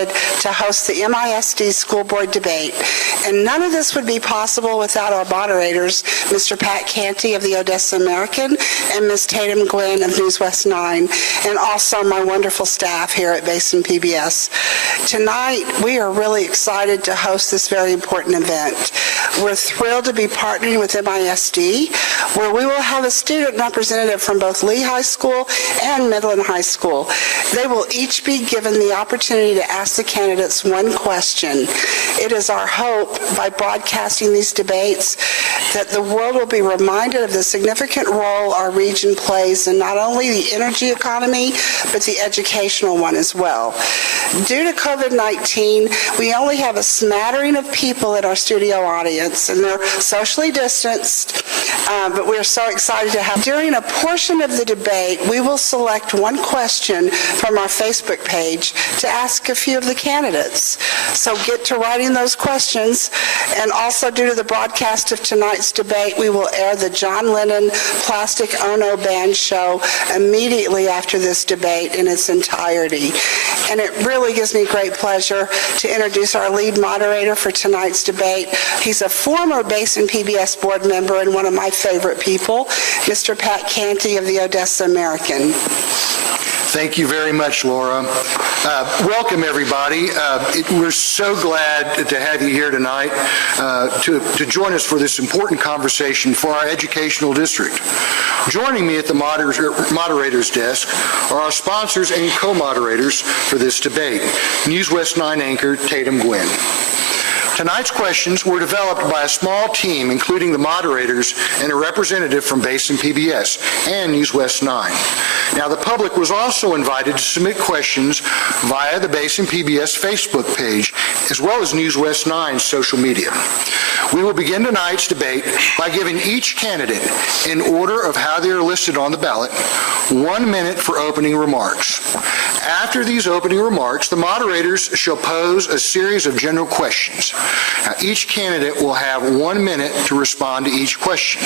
to host the MISD School Board debate. And none of this would be possible without our moderators, Mr. Pat Canty of the Odessa American and Ms. Tatum Gwynn of News West 9, and also my wonderful staff here at Basin PBS. Tonight, we are really excited to host this very important event. We're thrilled to be partnering with MISD, where we will have a student representative from both Lee High School and Midland High School. They will each be given the opportunity to ask the candidates one question. It is our hope, by broadcasting these debates, that the world will be reminded of the significant role our region plays in not only the energy economy, but the educational one as well. Due to COVID-19, we only have a smattering of people in our studio audience, and they're socially distanced, but we're so excited to have. During a portion of the debate, we will select one question from our Facebook page to ask a few of the candidates. So get to writing those questions. And also, due to the broadcast of tonight's debate, we will air the John Lennon Plastic Ono Band show immediately after this debate in its entirety. And it really gives me great pleasure to introduce our lead moderator for tonight's debate. He's a former Basin PBS board member and one of my favorite people, Mr. Pat Canty of the Odessa American. Thank you very much, Laura. Welcome, everybody. We're so glad to have you here tonight to join us for this important conversation for our educational district. Joining me at the moderator's desk are our sponsors and co-moderators for this debate, News West 9 anchor Tatum Gwynn. Tonight's questions were developed by a small team, including the moderators and a representative from Basin PBS and News West 9. Now, the public was also invited to submit questions via the Basin PBS Facebook page, as well as News West 9's social media. We will begin tonight's debate by giving each candidate, in order of how they are listed on the ballot, 1 minute for opening remarks. After these opening remarks, the moderators shall pose a series of general questions. Now, each candidate will have 1 minute to respond to each question.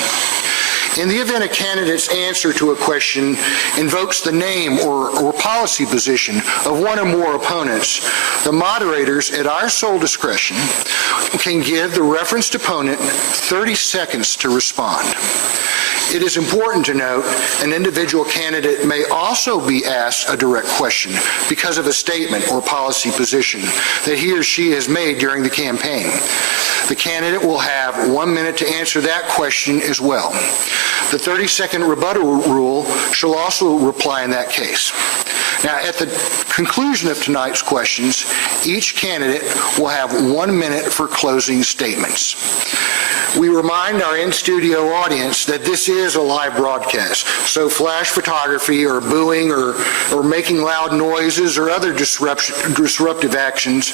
In the event a candidate's answer to a question invokes the name or policy position of one or more opponents, the moderators, at our sole discretion, can give the referenced opponent 30 seconds to respond. It is important to note an individual candidate may also be asked a direct question because of a statement or policy position that he or she has made during the campaign. The candidate will have 1 minute to answer that question as well. The 30-second rebuttal rule shall also apply in that case. Now, at the conclusion of tonight's questions, each candidate will have 1 minute for closing statements. We remind our in-studio audience that this is a live broadcast, so flash photography or booing or making loud noises or other disruptive actions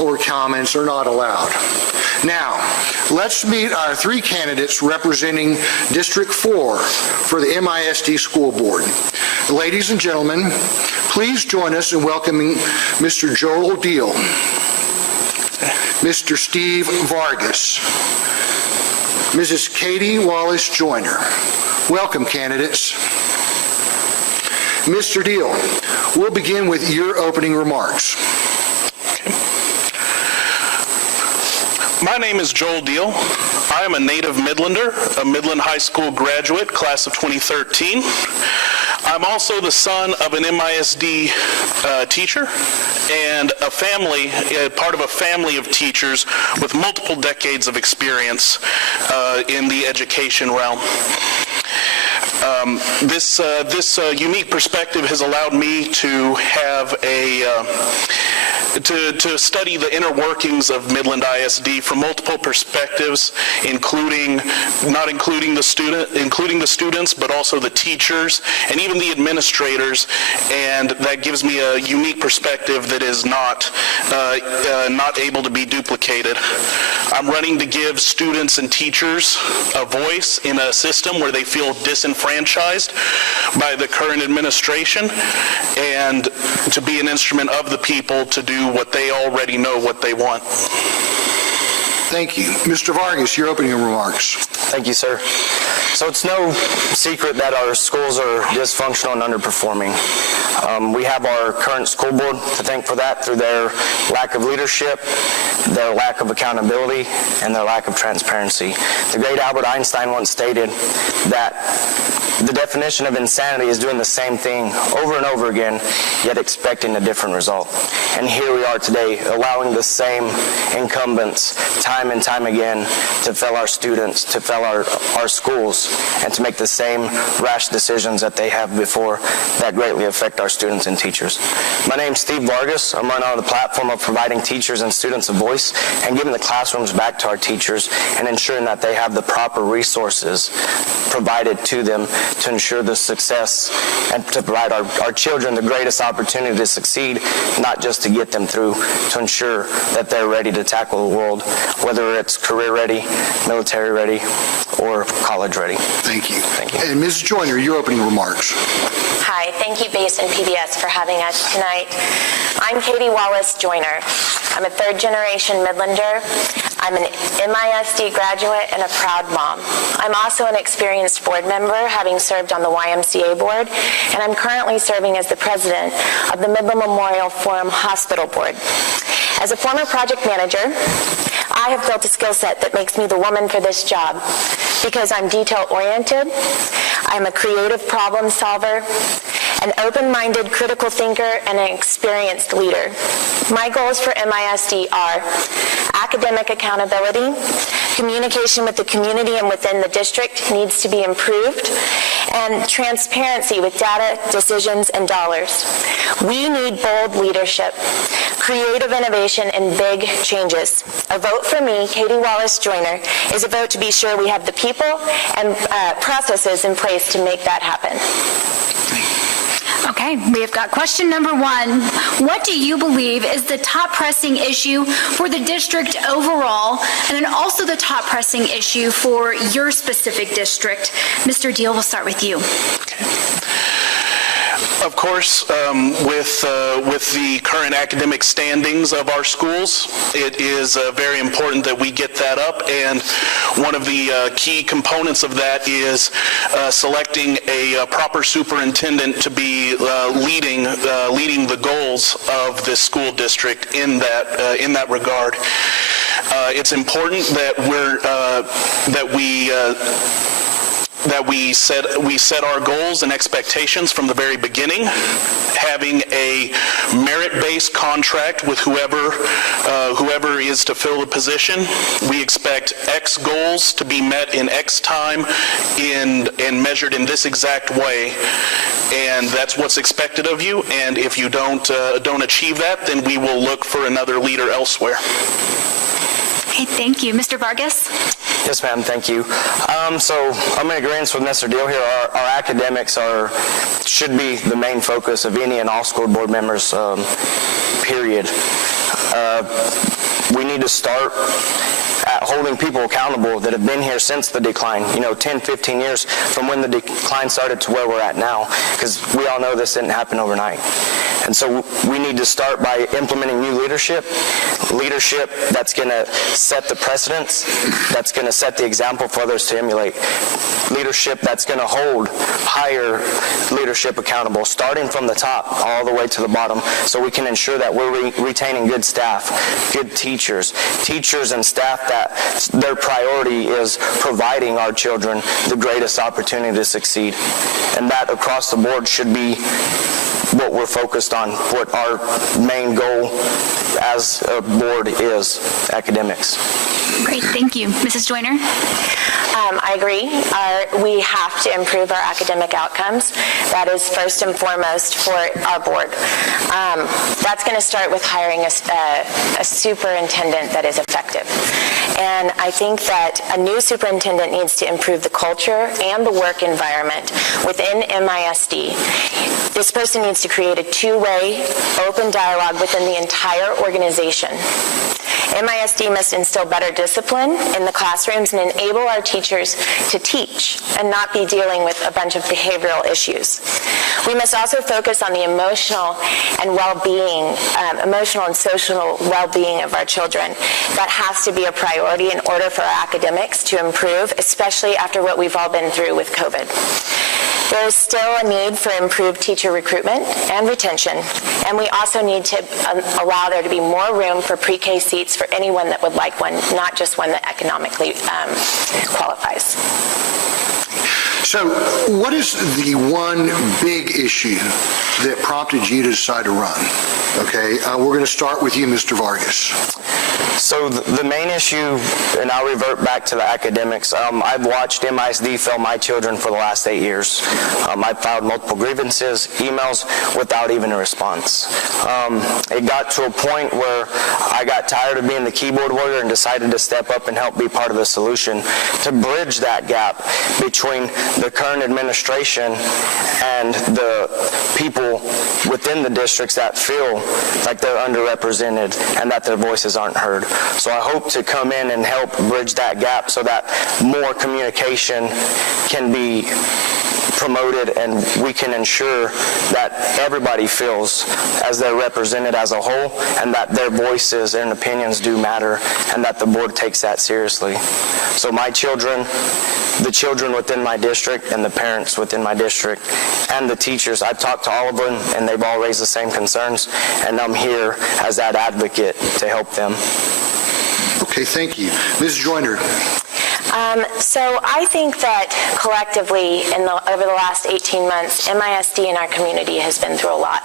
or comments are not allowed. Now, let's meet our three candidates representing District 4 for the MISD School Board. Ladies and gentlemen, please join us in welcoming Mr. Joel Deal, Mr. Steve Vargas, Mrs. Katie Wallace Joyner. Welcome, candidates. Mr. Deal, we'll begin with your opening remarks. My name is Joel Deal. I am a native Midlander, a Midland High School graduate, class of 2013. I'm also the son of an MISD teacher and part of a family of teachers with multiple decades of experience in the education realm. This unique perspective has allowed me to have to study the inner workings of Midland ISD from multiple perspectives, including the students, but also the teachers and even the administrators, and that gives me a unique perspective that is not able to be duplicated. I'm running to give students and teachers a voice in a system where they feel disenfranchised by the current administration, and to be an instrument of the people to do what they already know what they want. Thank you. Mr. Vargas, your opening remarks. Thank you, sir. So it's no secret that our schools are dysfunctional and underperforming. We have our current school board to thank for that through their lack of leadership, their lack of accountability, and their lack of transparency. The great Albert Einstein once stated that the definition of insanity is doing the same thing over and over again, yet expecting a different result. And here we are today, allowing the same incumbents time and time again to fail our students, to fail our schools, and to make the same rash decisions that they have before that greatly affect our students and teachers. My name's Steve Vargas. I'm running on the platform of providing teachers and students a voice and giving the classrooms back to our teachers and ensuring that they have the proper resources provided to them to ensure the success and to provide our children the greatest opportunity to succeed, not just to get them through, to ensure that they're ready to tackle the world, whether it's career ready, military ready, or college ready. Thank you. Thank you. And Ms. Joyner, your opening remarks. Hi, thank you, Basin PBS, for having us tonight. I'm Katie Wallace Joyner. I'm a third-generation Midlander. I'm an MISD graduate and a proud mom. I'm also an experienced board member, having served on the YMCA board, and I'm currently serving as the president of the Midland Memorial Forum Hospital Board. As a former project manager, I have built a skill set that makes me the woman for this job because I'm detail-oriented, I'm a creative problem solver, an open-minded critical thinker, and an experienced leader. My goals for MISD are academic accountability, communication with the community and within the district needs to be improved, and transparency with data, decisions, and dollars. We need bold leadership, creative innovation, and big changes. A vote for me, Katie Wallace Joyner, is a vote to be sure we have the people and processes in place to make that happen. Okay, we have got question number 1. What do you believe is the top pressing issue for the district overall, and then also the top pressing issue for your specific district? Mr. Deal, we'll start with you. Of course, with the current academic standings of our schools, it is very important that we get that up, and one of the key components of that is selecting a proper superintendent to be leading the goals of this school district in that regard. It's important that we set our goals and expectations from the very beginning, having a merit-based contract with whoever is to fill the position. We expect X goals to be met in X time and measured in this exact way, and that's what's expected of you. And if you don't achieve that, then we will look for another leader elsewhere. Okay, thank you. Mr. Vargas? Yes, ma'am. Thank you. So I'm in agreement with Mr. Deal here. Our academics should be the main focus of any and all school board members, period. We need to start at holding people accountable that have been here since the decline, 10, 15 years from when the decline started to where we're at now, because we all know this didn't happen overnight. And so we need to start by implementing new leadership that's going to set the precedents, that's going to set the example for others to emulate, leadership that's going to hold higher leadership accountable, starting from the top all the way to the bottom, so we can ensure that we're retaining good staff, good teachers and staff that their priority is providing our children the greatest opportunity to succeed. And that across the board should be what we're focused on, what our main goal as a board is, academics. Great, thank you. Mrs. Joyner? I agree. We have to improve our academic outcomes. That is first and foremost for our board. That's going to start with hiring a superintendent that is effective. And I think that a new superintendent needs to improve the culture and the work environment within MISD. This person needs to create a two-way, open dialogue within the entire organization. MISD must instill better discipline in the classrooms and enable our teachers to teach and not be dealing with a bunch of behavioral issues. We must also focus on the emotional and well-being emotional and social well-being of our children. That has to be a priority in order for our academics to improve, especially after what we've all been through with COVID. There is still a need for improved teacher recruitment and retention, and we also need to allow there to be more room for pre-K seats for anyone that would like one, not just one that economically qualifies. So what is the one big issue that prompted you to decide to run? Okay, we're going to start with you, Mr. Vargas. So the main issue, and I'll revert back to the academics, I've watched MISD fail my children for the last 8 years. I've filed multiple grievances, emails, without even a response. It got to a point where I got tired of being the keyboard warrior and decided to step up and help be part of the solution to bridge that gap between the current administration and the people within the districts that feel like they're underrepresented and that their voices aren't heard. So I hope to come in and help bridge that gap so that more communication can be promoted and we can ensure that everybody feels as they're represented as a whole and that their voices and opinions do matter and that the board takes that seriously. So my children, the children within my district and the parents within my district and the teachers, I've talked to all of them and they've all raised the same concerns, and I'm here as that advocate to help them. Okay, thank you. Ms. Joyner. So I think that collectively over the last 18 months, MISD in our community has been through a lot.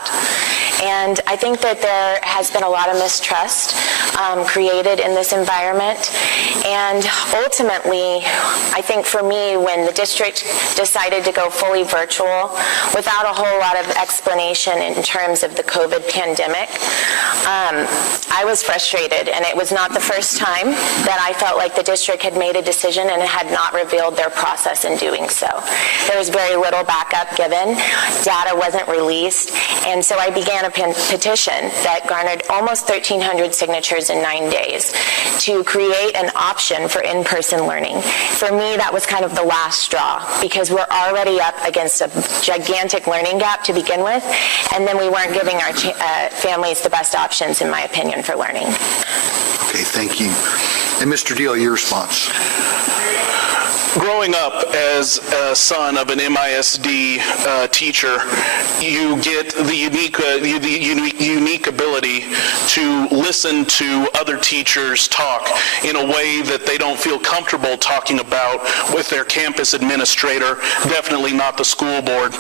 And I think that there has been a lot of mistrust created in this environment. And ultimately, I think for me, when the district decided to go fully virtual without a whole lot of explanation in terms of the COVID pandemic, I was frustrated. And it was not the first time that I felt like the district had made a decision and had not revealed their process in doing so. There was very little backup given. Data wasn't released. And so I began a petition that garnered almost 1,300 signatures in 9 days to create an option for in-person learning. For me, that was kind of the last straw because we're already up against a gigantic learning gap to begin with, and then we weren't giving our families the best options, in my opinion, for learning. Okay, thank you. And Mr. Deal, your response. Growing up as a son of an MISD teacher, you get the unique ability to listen to other teachers talk in a way that they don't feel comfortable talking about with their campus administrator, definitely not the school board.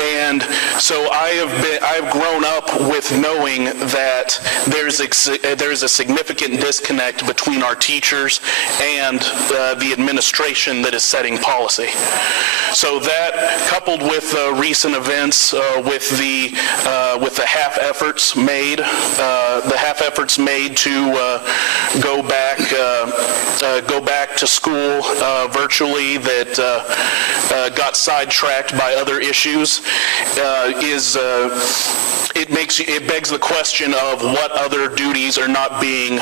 And so I've grown up with knowing that there's a significant disconnect between our teachers and the administration that is setting policy. So that, coupled with recent events, with the half efforts made, to go back to school virtually, that got sidetracked by other issues, it begs the question of what other duties are not being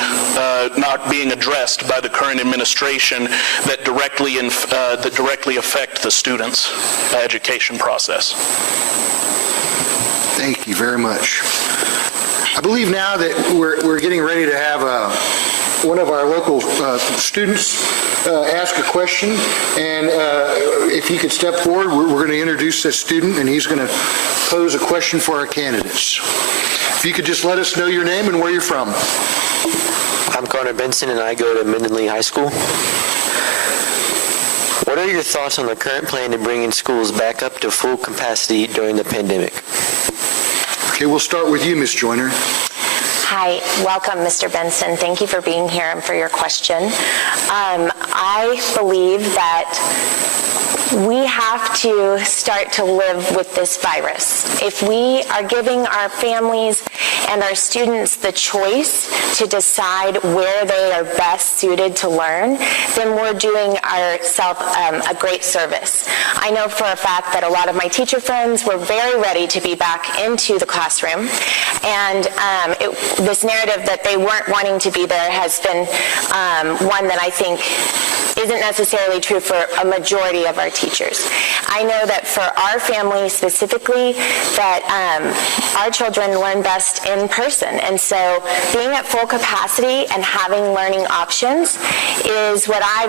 addressed by the current administration that directly affect the students' education process. Thank you very much. I believe now that we're getting ready to have one of our local students ask a question, and if you could step forward, we're going to introduce this student, and he's going to pose a question for our candidates. If you could just let us know your name and where you're from. I'm Connor Benson, and I go to Midland High School. What are your thoughts on the current plan to bringing schools back up to full capacity during the pandemic? Okay, we'll start with you, Ms. Joyner. Hi, welcome, Mr. Benson. Thank you for being here and for your question. I believe that we have to start to live with this virus. If we are giving our families and our students the choice to decide where they are best suited to learn, then we're doing ourselves a great service. I know for a fact that a lot of my teacher friends were very ready to be back into the classroom, and this narrative that they weren't wanting to be there has been one that I think isn't necessarily true for a majority of our teachers. I know that for our family specifically, that our children learn best in person. And so being at full capacity and having learning options is what I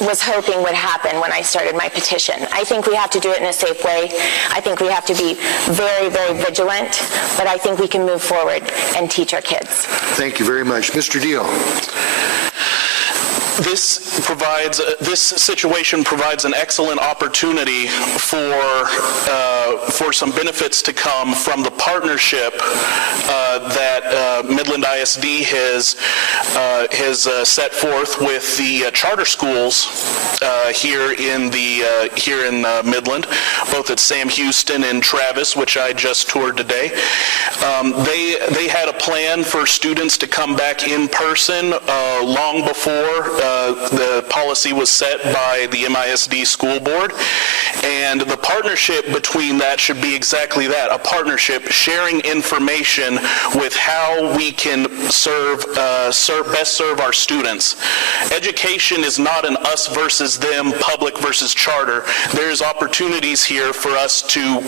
was hoping would happen when I started my petition. I think we have to do it in a safe way. I think we have to be very, very vigilant, but I think we can move forward and teach our kids. Thank you very much. Mr. Deal. This situation provides an excellent opportunity for some benefits to come from the partnership that Midland ISD has set forth with the charter schools here in Midland, both at Sam Houston and Travis, which I just toured today. They had a plan for students to come back in person long before the policy was set by the MISD school board, and the partnership between that should be exactly that, a partnership sharing information with how we can best serve our students. Education is not an us versus them, public versus charter. There's opportunities here for us to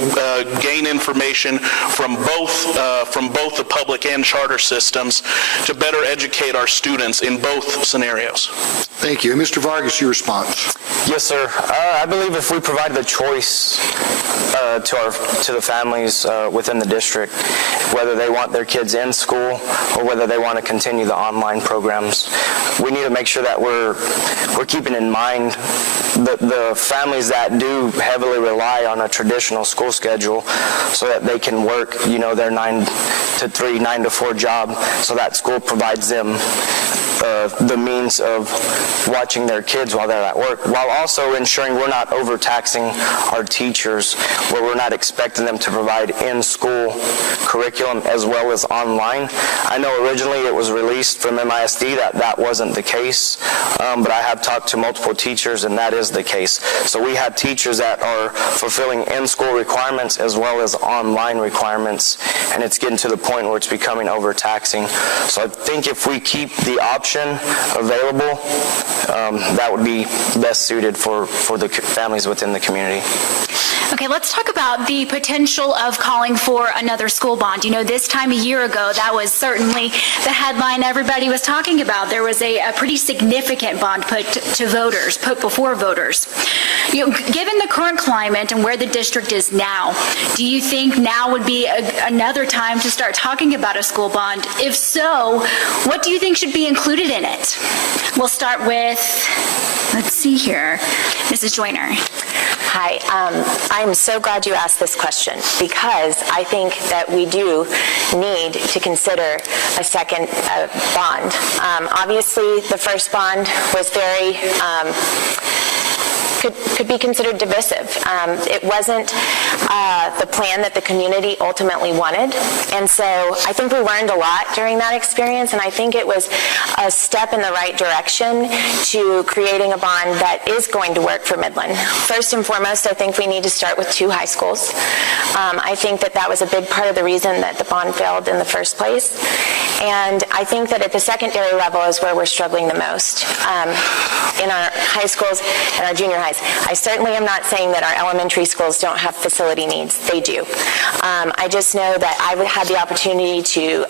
gain information from both the public and charter systems to better educate our students in both scenarios. Thank you. Mr. Vargas, your response. Yes, sir. I believe if we provide the choice to the families within the district, whether they want their kids in school or whether they want to continue the online programs, we need to make sure that we're keeping in mind the families that do heavily rely on a traditional school schedule so that they can work, their 9 to 3, 9 to 4 job, so that school provides them the means of watching their kids while they're at work, while also ensuring we're not overtaxing our teachers, where we're not expecting them to provide in-school curriculum as well as online. I know originally it was released from MISD that wasn't the case, but I have talked to multiple teachers and that is the case. So we have teachers that are fulfilling in-school requirements as well as online requirements, and it's getting to the point where it's becoming overtaxing. So I think if we keep the option available, that would be best suited for the families within the community. Okay, let's talk about the potential of calling for another school bond. This time a year ago, that was certainly the headline everybody was talking about. There was a pretty significant bond put before voters. Given the current climate and where the district is now, do you think now would be another time to start talking about a school bond? If so, what do you think should be included in it? We'll start with, let's see here, Mrs. Joyner. Hi, I'm so glad you asked this question because I think that we do need to consider a second bond. Obviously, the first bond was very could be considered divisive. It wasn't the plan that the community ultimately wanted, and so I think we learned a lot during that experience, and I think it was a step in the right direction to creating a bond that is going to work for Midland. First and foremost, I think we need to start with 2 high schools. I think that was a big part of the reason that the bond failed in the first place, and I think that at the secondary level is where we're struggling the most. In our high schools and our junior highs. I certainly am not saying that our elementary schools don't have facility needs. They do. I just know that I had the opportunity to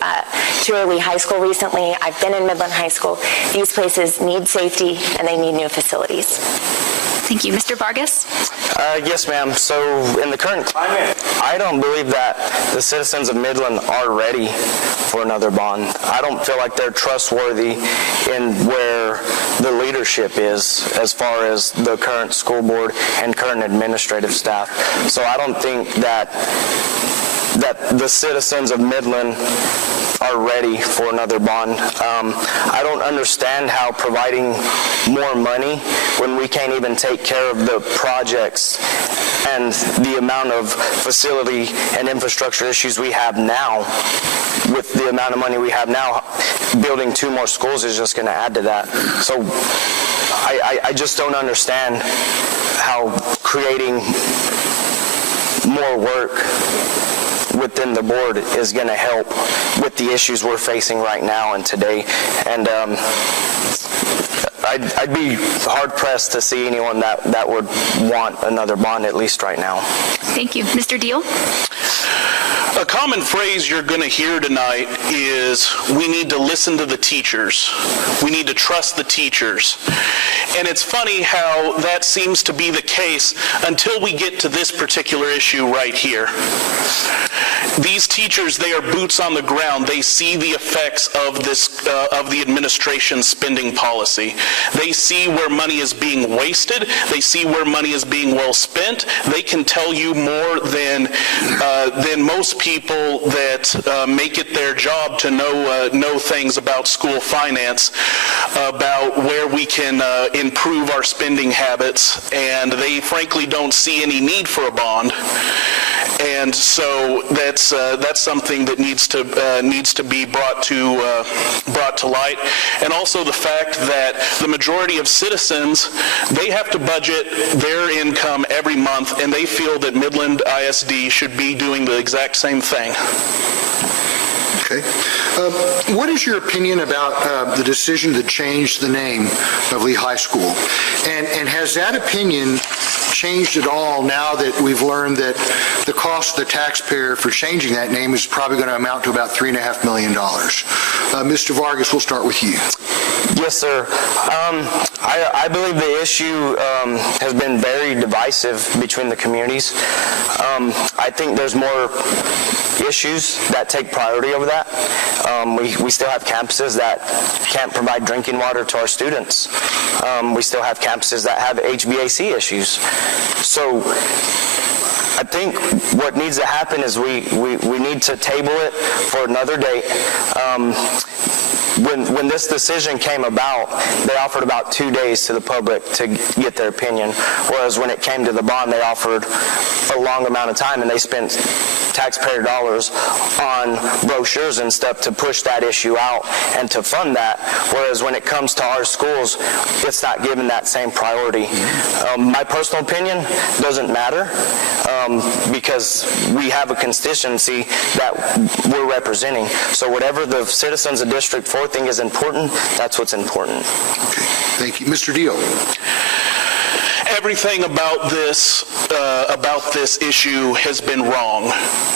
tour Lee High School recently. I've been in Midland High School. These places need safety and they need new facilities. Thank you. Mr. Vargas? Yes, ma'am. So in the current climate, I don't believe that the citizens of Midland are ready for another bond. I don't feel like they're trustworthy in where the leadership is as far as the current school board and current administrative staff. So I don't think that the citizens of Midland are ready for another bond. I don't understand how providing more money when we can't even take care of the projects and the amount of facility and infrastructure issues we have now, with the amount of money we have now, building 2 more schools is just going to add to that. So I just don't understand how creating more work within the board is going to help with the issues we're facing right now and today. And I'd be hard-pressed to see anyone that would want another bond, at least right now. Thank you. Mr. Deal? A common phrase you're going to hear tonight is, we need to listen to the teachers. We need to trust the teachers. And it's funny how that seems to be the case until we get to this particular issue right here. These teachers, they are boots on the ground. They see the effects of this, of the administration's spending policy. They see where money is being wasted. They see where money is being well spent. They can tell you more than most people that make it their job to know things about school finance, about where we can improve our spending habits, and they frankly don't see any need for a bond. And so that's something that needs to be brought to light, and also the fact that the majority of citizens, they have to budget their income every month, and they feel that Midland ISD should be doing the exact same thing. Okay. What is your opinion about the decision to change the name of Lee High School? And has that opinion changed at all now that we've learned that the cost to the taxpayer for changing that name is probably going to amount to about $3.5 million? Mr. Vargas, we'll start with you. Yes, sir. I believe the issue has been very divisive between the communities. I think there's more issues that take priority over that. We still have campuses that can't provide drinking water to our students. We still have campuses that have HVAC issues. So I think what needs to happen is we need to table it for another date. When this decision came about, they offered about 2 days to the public to get their opinion, whereas when it came to the bond, they offered a long amount of time, and they spent taxpayer dollars on brochures and stuff to push that issue out and to fund that, whereas when it comes to our schools, it's not given that same priority. My personal opinion doesn't matter because we have a constituency that we're representing. So whatever the citizens of District 4 think is important, that's what's important. Okay, thank you. Mr. Deal. Everything about this issue has been wrong.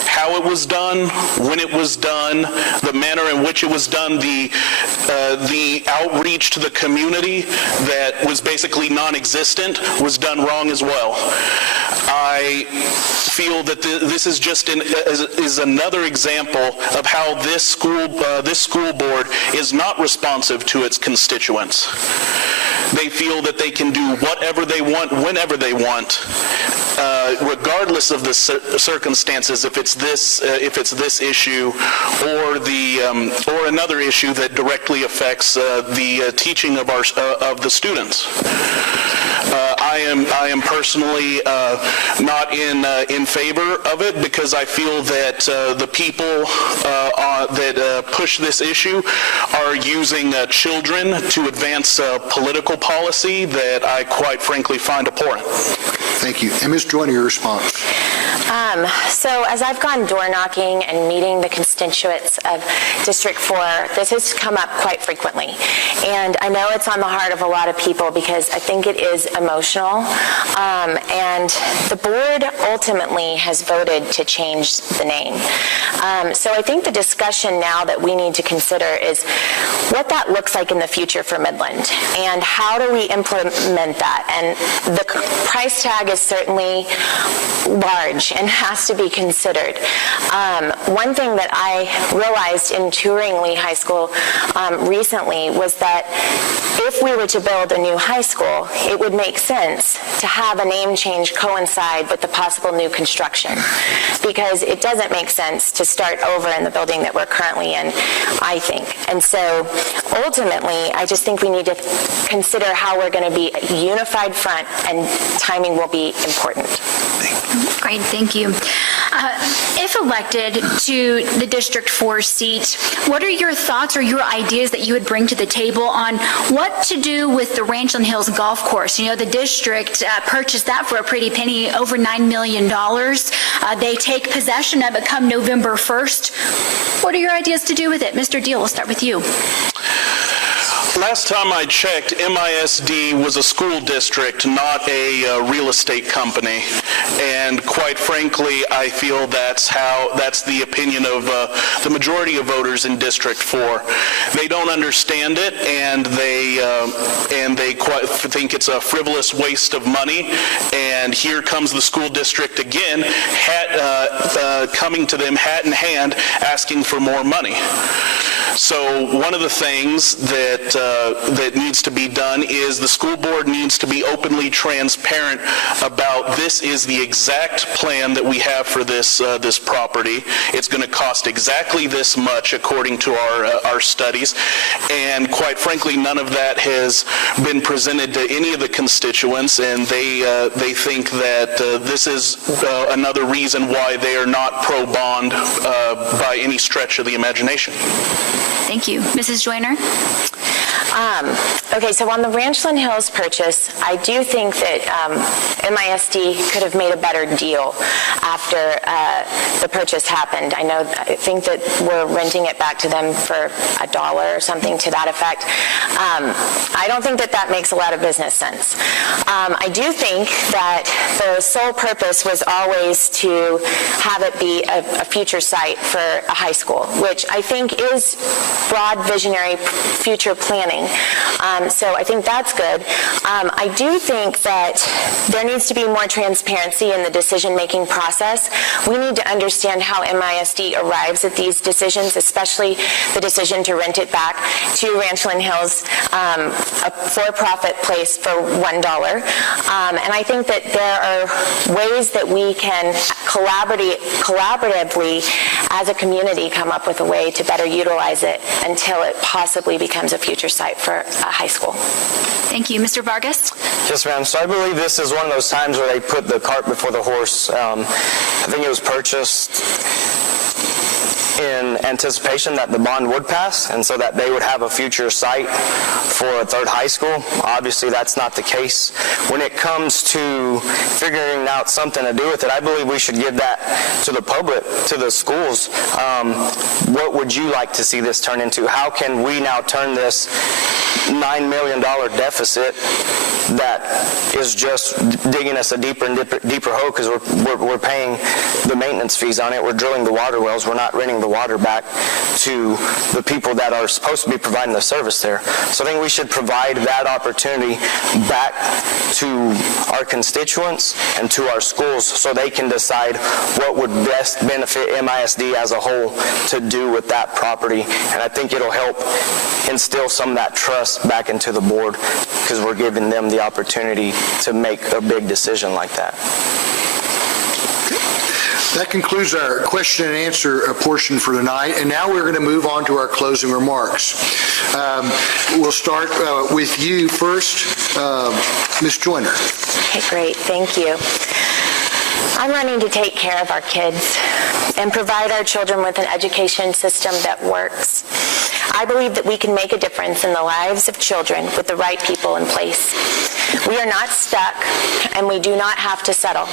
How it was done, when it was done, the manner in which it was done, the outreach to the community that was basically non-existent was done wrong as well. I feel that this is just is another example of how this school board is not responsive to its constituents. They feel that they can do whatever they want, whenever they want, regardless of the circumstances. If it's this issue, or another issue that directly affects the teaching of the students. I am personally not in favor of it because I feel that the people that push this issue are using children to advance political policy that I quite frankly find abhorrent. Thank you. And Ms. Joyner, your response. So as I've gone door knocking and meeting the constituents of District 4, this has come up quite frequently. And I know it's on the heart of a lot of people because I think it is emotional. And the board ultimately has voted to change the name. So I think the discussion now that we need to consider is what that looks like in the future for Midland and how do we implement that. And the price tag is certainly large and has to be considered. One thing that I realized in touring Lee High School recently was that if we were to build a new high school, it would make sense to have a name change coincide with the possible new construction, because it doesn't make sense to start over in the building that we're currently in, I think. And so ultimately, I just think we need to consider how we're going to be a unified front, and timing will be important. Great, thank you. If elected to the District 4 seat, what are your thoughts or your ideas that you would bring to the table on what to do with the Ranchland Hills Golf Course? You know, the district purchased that for a pretty penny, over $9 million. They take possession of it come November 1st. What are your ideas to do with it? Mr. Deal, we'll start with you. Last time I checked, MISD was a school district, not a real estate company. And quite frankly, I feel that's the opinion of the majority of voters in District 4. They don't understand it, and they quite think it's a frivolous waste of money. And here comes the school district again, coming to them hat in hand, asking for more money. So one of the things that needs to be done is the school board needs to be openly transparent about this is the exact plan that we have for this property. It's going to cost exactly this much according to our studies, and quite frankly, none of that has been presented to any of the constituents, and they think that this is another reason why they are not pro-bond by any stretch of the imagination. Thank you. Mrs. Joyner? Okay, so on the Ranchland Hills purchase, I do think that MISD could have made a better deal after the purchase happened. I think that we're renting it back to them for $1 or something to that effect. I don't think that makes a lot of business sense. I do think that the sole purpose was always to have it be a future site for a high school, which I think is broad visionary future planning. So I think that's good. I do think that there needs to be more transparency in the decision-making process. We need to understand how MISD arrives at these decisions, especially the decision to rent it back to Ranchland Hills, a for-profit place for $1. And I think that there are ways that we can collaboratively as a community come up with a way to better utilize it until it possibly becomes a future site for a high school. Thank you. Mr. Vargas? Yes, ma'am. So I believe this is one of those times where they put the cart before the horse. I think it was purchased in anticipation that the bond would pass, and so that they would have a future site for a third high school. Obviously, that's not the case. When it comes to figuring out something to do with it, I believe we should give that to the public, to the schools. What would you like to see this turn into? How can we now turn this $9 million deficit that is just digging us a deeper and deeper hole because we're paying the maintenance fees on it. We're drilling the water wells. We're not renting the water back to the people that are supposed to be providing the service there. So I think we should provide that opportunity back to our constituents and to our schools so they can decide what would best benefit MISD as a whole to do with that property. And I think it'll help instill some of that trust back into the board because we're giving them the opportunity to make a big decision like that. That concludes our question and answer portion for tonight, and now we're going to move on to our closing remarks. We'll start with you first, Ms. Joyner. Okay, great. Thank you. I'm running to take care of our kids and provide our children with an education system that works. I believe that we can make a difference in the lives of children with the right people in place. We are not stuck, and we do not have to settle.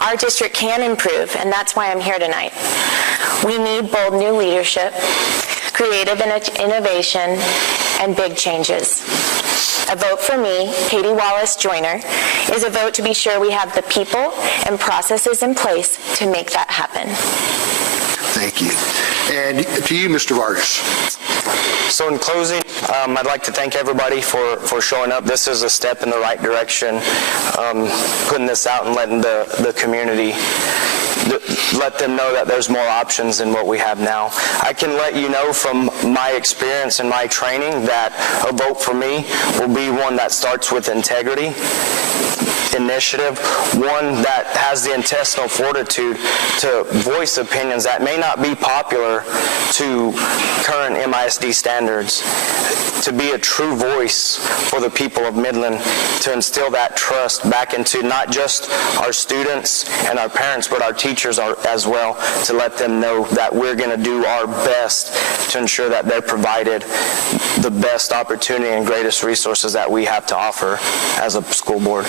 Our district can improve, and that's why I'm here tonight. We need bold new leadership, creative innovation, and big changes. A vote for me, Katie Wallace Joyner, is a vote to be sure we have the people and processes in place to make that happen. Thank you. And to you, Mr. Vargas. So in closing, I'd like to thank everybody for showing up. This is a step in the right direction, putting this out and letting the community let them know that there's more options than what we have now. I can let you know from my experience and my training that a vote for me will be one that starts with integrity, initiative, one that has the intestinal fortitude to voice opinions that may not be popular to current MISD standards, to be a true voice for the people of Midland, to instill that trust back into not just our students and our parents, but our teachers as well, to let them know that we're going to do our best to ensure that they're provided the best opportunity and greatest resources that we have to offer as a school board.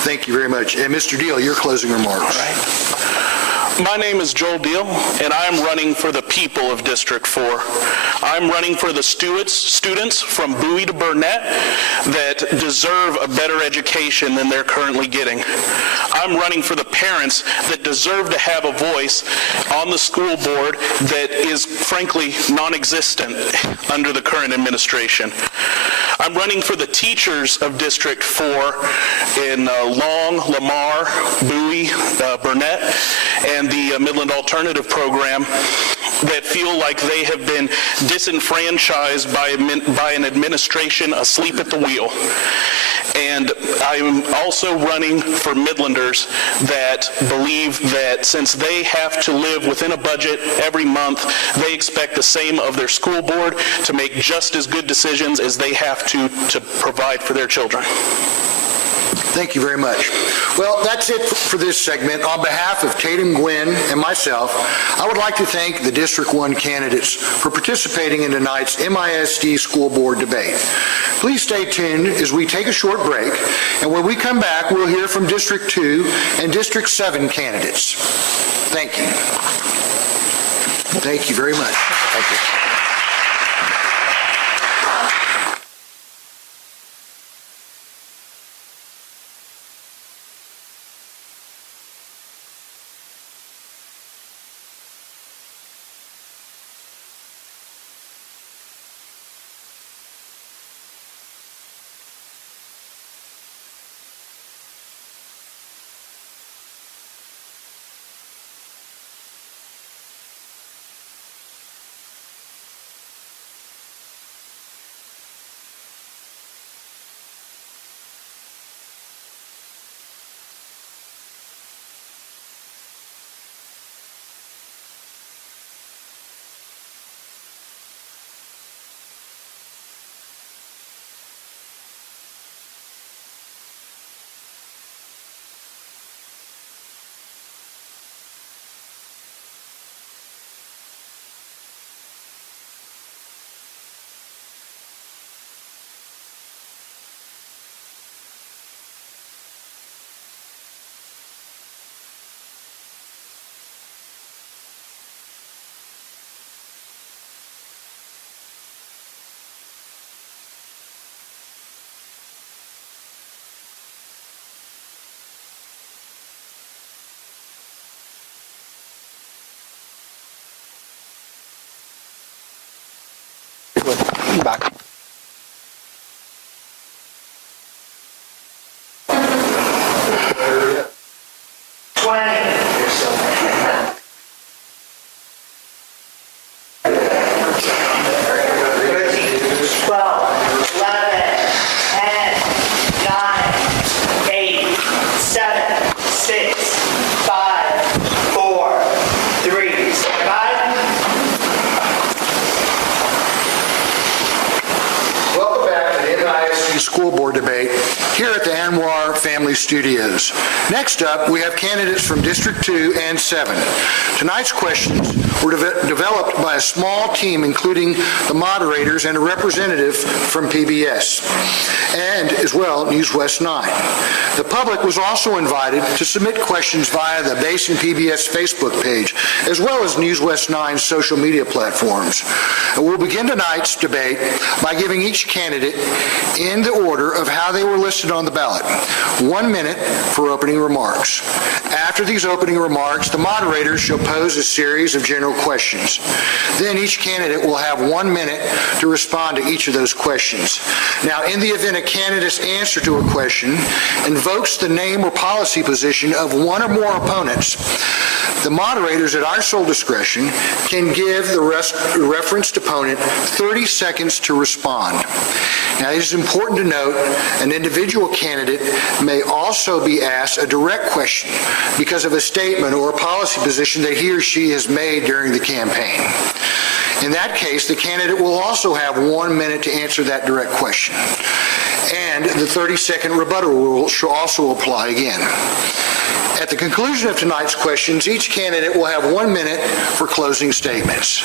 Thank you very much. And Mr. Deal, your closing remarks. All right. My name is Joel Deal, and I am running for the people of District 4. I'm running for the students from Bowie to Burnett that deserve a better education than they're currently getting. I'm running for the parents that deserve to have a voice on the school board that is, frankly, non-existent under the current administration. I'm running for the teachers of District 4 in Long, Lamar, Bowie, Burnett, and the Midland Alternative Program that feel like they have been disenfranchised by an administration asleep at the wheel. And I'm also running for Midlanders that believe that since they have to live within a budget every month, they expect the same of their school board to make just as good decisions as they have to provide for their children. Thank you very much. Well, that's it for this segment. On behalf of Tatum Gwynn and myself, I would like to thank the District 1 candidates for participating in tonight's MISD School Board debate. Please stay tuned as we take a short break, and when we come back, we'll hear from District 2 and District 7 candidates. Thank you. Thank you very much. Thank you. Back. School Board debate here at the Anwar Family Studios. Next up, we have candidates from District 2 and 7. Tonight's questions were developed by a small team, including the moderators and a representative from PBS, and as well News West 9. The public was also invited to submit questions via the Basin PBS Facebook page, as well as News West 9's social media platforms. And we'll begin tonight's debate by giving each candidate in the order of how they were listed on the ballot. 1 minute for opening remarks. After these opening remarks, the moderators shall pose a series of general questions. Then each candidate will have 1 minute to respond to each of those questions. Now, in the event a candidate's answer to a question invokes the name or policy position of one or more opponents, the moderators, at our sole discretion, can give the referenced opponent 30 seconds to respond. Now, it is important to note an individual candidate may also be asked a direct question because of a statement or a policy position that he or she has made during the campaign. In that case, the candidate will also have 1 minute to answer that direct question. And the 30-second rebuttal rule shall also apply again. At the conclusion of tonight's questions, each candidate will have 1 minute for closing statements.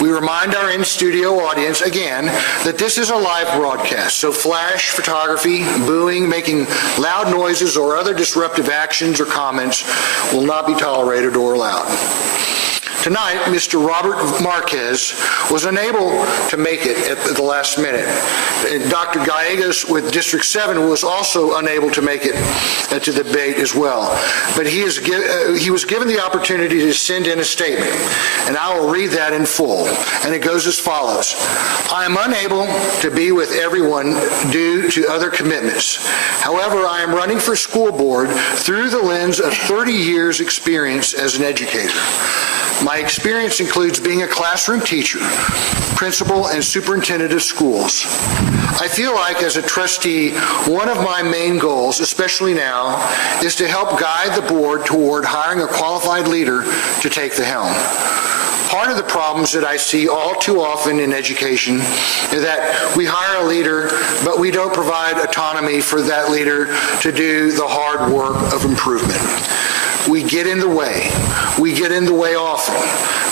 We remind our in-studio audience again that this is a live broadcast, so flash photography, booing, making loud noises, or other disruptive actions or comments will not be tolerated or allowed. Tonight, Mr. Robert Marquez was unable to make it at the last minute. And Dr. Gallegos with District 7 was also unable to make it to the debate as well. But he was given the opportunity to send in a statement, and I will read that in full. And it goes as follows. I am unable to be with everyone due to other commitments. However, I am running for school board through the lens of 30 years experience as an educator. My experience includes being a classroom teacher, principal, and superintendent of schools. I feel like as a trustee, one of my main goals, especially now, is to help guide the board toward hiring a qualified leader to take the helm. Part of the problems that I see all too often in education is that we hire a leader, but we don't provide autonomy for that leader to do the hard work of improvement. We get in the way. We get in the way often.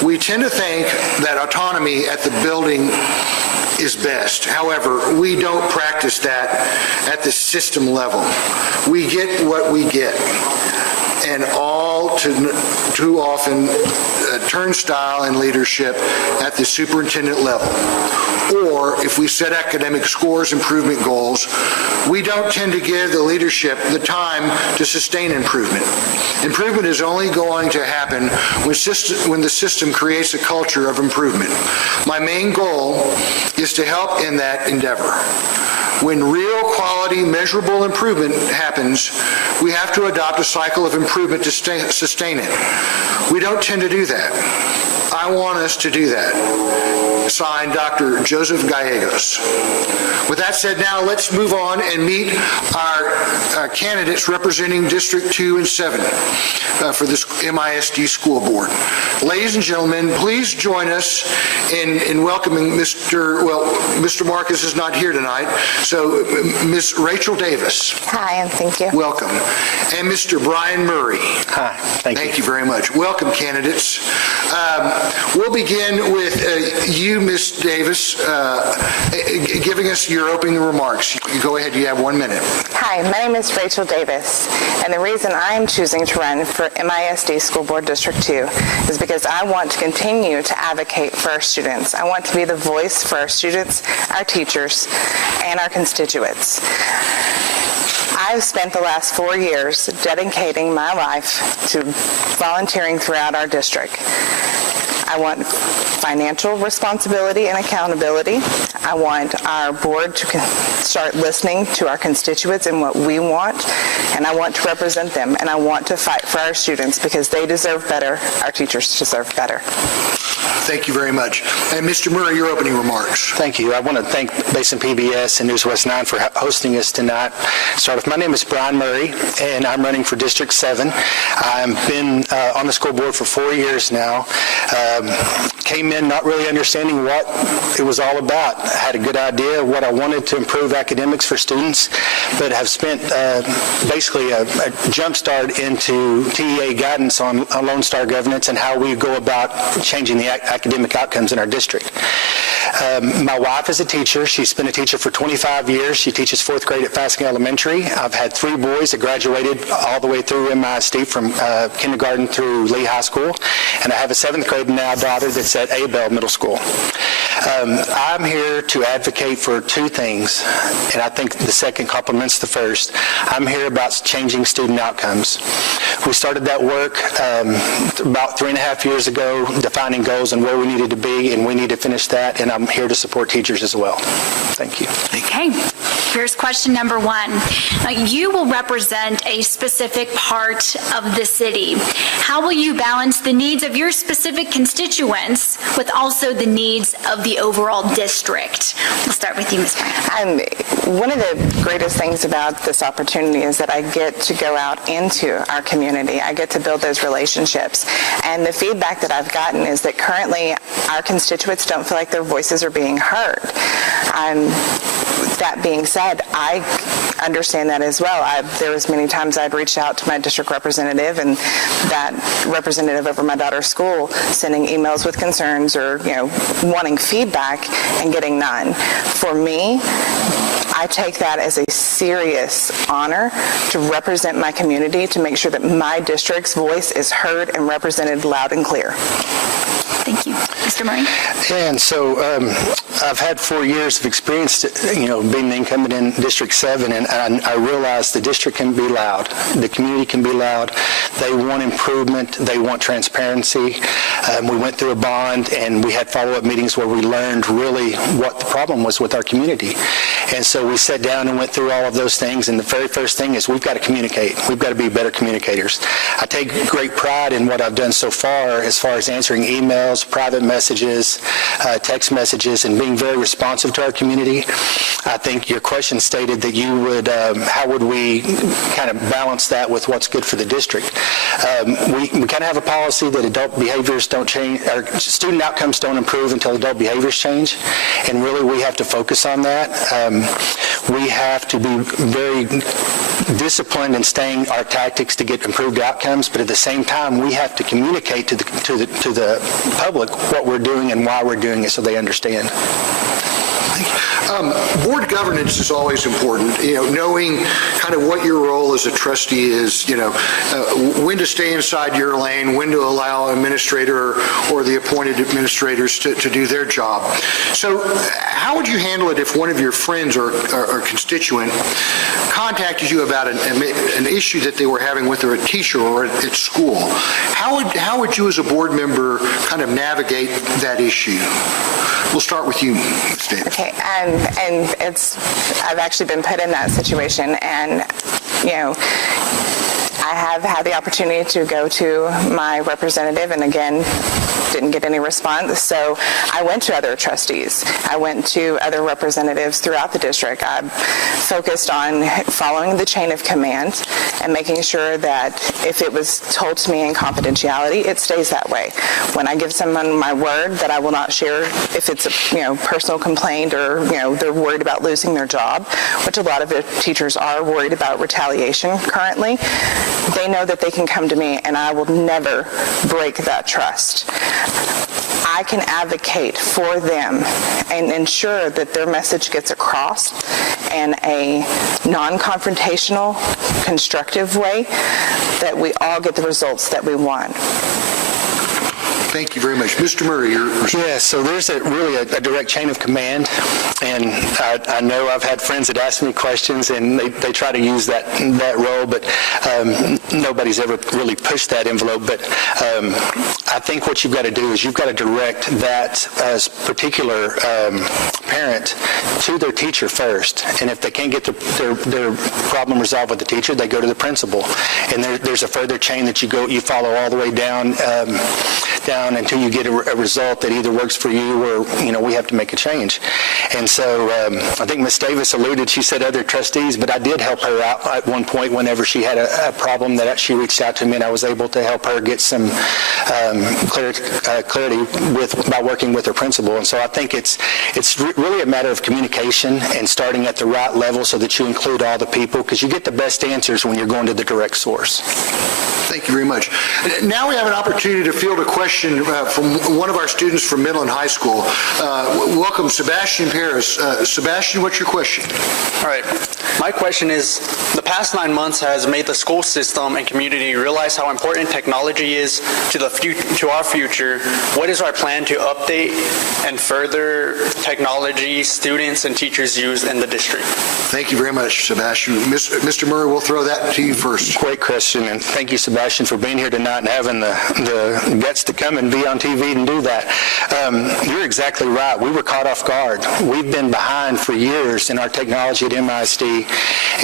We tend to think that autonomy at the building is best. However, we don't practice that at the system level. We get what we get. And all too often turnstile in leadership at the superintendent level. Or if we set academic scores improvement goals, we don't tend to give the leadership the time to sustain improvement. Improvement is only going to happen when the system creates a culture of improvement. My main goal is to help in that endeavor. When real quality, measurable improvement happens, we have to adopt a cycle of improvement to sustain it. We don't tend to do that. I want us to do that. Signed, Dr. Joseph Gallegos. With that said, now let's move on and meet our candidates representing District 2 and 7 for this MISD school board. Ladies and gentlemen, please join us in welcoming Mr. Marcus is not here tonight, so Ms. Rachel Davis. Hi, and thank you. Welcome. And Mr. Brian Murray. Hi, thank you very much. Welcome, candidates. We'll begin with you, Ms. Davis, giving us your opening remarks. You go ahead, you have 1 minute. Hi, my name is Rachel Davis, and the reason I'm choosing to run for MISD School Board District 2 is because I want to continue to advocate for our students. I want to be the voice for our students, our teachers, and our constituents. I've spent the last 4 years dedicating my life to volunteering throughout our district. I want financial responsibility and accountability. I want our board to start listening to our constituents and what we want, and I want to represent them, and I want to fight for our students because they deserve better, our teachers deserve better. Thank you very much. And Mr. Murray, your opening remarks. Thank you. I want to thank Basin PBS and News West 9 for hosting us tonight. Start with, my name is Brian Murray, and I'm running for District 7. I've been on the school board for 4 years now. Came in not really understanding what it was all about. I had a good idea of what I wanted to improve academics for students, but have spent basically a jump start into TEA guidance on Lone Star governance and how we go about changing the academic outcomes in our district. My wife is a teacher. She's been a teacher for 25 years. She teaches 4th grade at Fasking Elementary. I've had 3 boys that graduated all the way through MISD from kindergarten through Lee High School, and I have a 7th grade now daughter that's at Abel Middle School. I'm here to advocate for 2 things, and I think the second complements the first. I'm here about changing student outcomes. We started that work about 3.5 years ago, defining goals and where we needed to be, and we need to finish that, and I'm here to support teachers as well. Thank you. Okay, here's question number 1. You will represent a specific part of the city. How will you balance the needs of your specific constituents with also the needs of the overall district? We'll start with you, Ms. Brown. One of the greatest things about this opportunity is that I get to go out into our community. I get to build those relationships. And the feedback that I've gotten is that currently our constituents don't feel like their voices are being heard. That being said, I understand that as well. There was many times I'd reached out to my district representative, and that representative over my daughter's school sending emails with concerns or, wanting feedback and getting none. For me, I take that as a serious honor to represent my community, to make sure that my district's voice is heard and represented loud and clear. Thank you. Mr. Murray? And so I've had 4 years of experience, being the incumbent in District 7, and I realize the district can be loud. The community can be loud. They want improvement. They want transparency. We went through a bond, and we had follow-up meetings where we learned really what the problem was with our community. And so we sat down and went through all of those things, and the very first thing is we've got to communicate. We've got to be better communicators. I take great pride in what I've done so far as answering emails, private messages, text messages, and being very responsive to our community. I think your question stated that you would, how would we kind of balance that with what's good for the district? We kind of have a policy that adult behaviors don't change, or student outcomes don't improve until adult behaviors change, and really we have to focus on that. We have to be very disciplined in staying our tactics to get improved outcomes, but at the same time we have to communicate to the public what we're doing and why we're doing it so they understand. Board governance is always important, knowing kind of what your role as a trustee is, when to stay inside your lane, when to allow administrator or the appointed administrators to do their job. So how would you handle it if one of your friends or constituent contacted you about an issue that they were having with a teacher or at school? How would you as a board member kind of navigate that issue? We'll start with you, Ms. Davis. Okay, and I've actually been put in that situation, and I have had the opportunity to go to my representative, and again, didn't get any response. So I went to other trustees. I went to other representatives throughout the district. I focused on following the chain of command and making sure that if it was told to me in confidentiality, it stays that way. When I give someone my word that I will not share if it's a personal complaint or they're worried about losing their job, which a lot of the teachers are worried about retaliation currently, they know that they can come to me and I will never break that trust. I can advocate for them and ensure that their message gets across in a non-confrontational, constructive way, that we all get the results that we want. Thank you very much. Mr. Murray, your response. Yeah, so there's really a direct chain of command, and I know I've had friends that ask me questions, and they try to use that role, but nobody's ever really pushed that envelope. But I think what you've got to do is you've got to direct that particular parent to their teacher first, and if they can't get their problem resolved with the teacher, they go to the principal, and there's a further chain that you follow all the way down until you get a result that either works for you or we have to make a change. And so I think Ms. Davis alluded, she said other trustees, but I did help her out at one point whenever she had a problem that she reached out to me, and I was able to help her get some clarity by working with her principal. And so I think it's really a matter of communication and starting at the right level so that you include all the people, because you get the best answers when you're going to the direct source. Thank you very much. Now we have an opportunity to field a question from one of our students from Midland High School. Welcome, Sebastian Paris. Sebastian, what's your question? All right. My question is, the past 9 months has made the school system and community realize how important technology is to our future. What is our plan to update and further technology students and teachers use in the district? Thank you very much, Sebastian. Mr. Murray, we'll throw that to you first. Great question, and thank you, Sebastian, for being here tonight and having the guts to come and be on TV and do that. You're exactly right. We were caught off guard. We've been behind for years in our technology at MISD,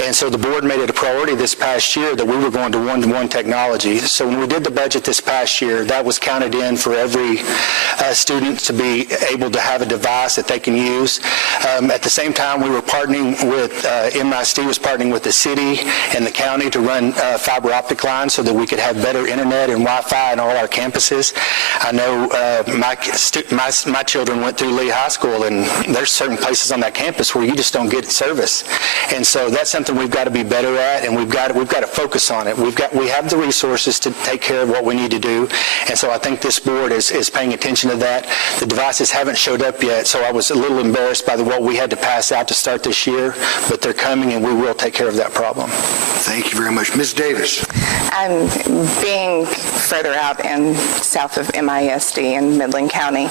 and so the board made it a priority this past year that we were going to one-to-one technology. So when we did the budget this past year, that was counted in for every student to be able to have a device that they can use use. At the same time, we were partnering with, MISD was partnering with the city and the county to run fiber optic lines so that we could have better internet and Wi-Fi in all our campuses. I know my children went through Lee High School, and there's certain places on that campus where you just don't get service. And so that's something we've got to be better at, and we've got to focus on it. We have the resources to take care of what we need to do, and so I think this board is paying attention to that. The devices haven't showed up yet, so I was a little embarrassed by what we had to pass out to start this year, but they're coming, and we will take care of that problem. Thank you very much. Ms. Davis. Being further out in south of MISD in Midland County,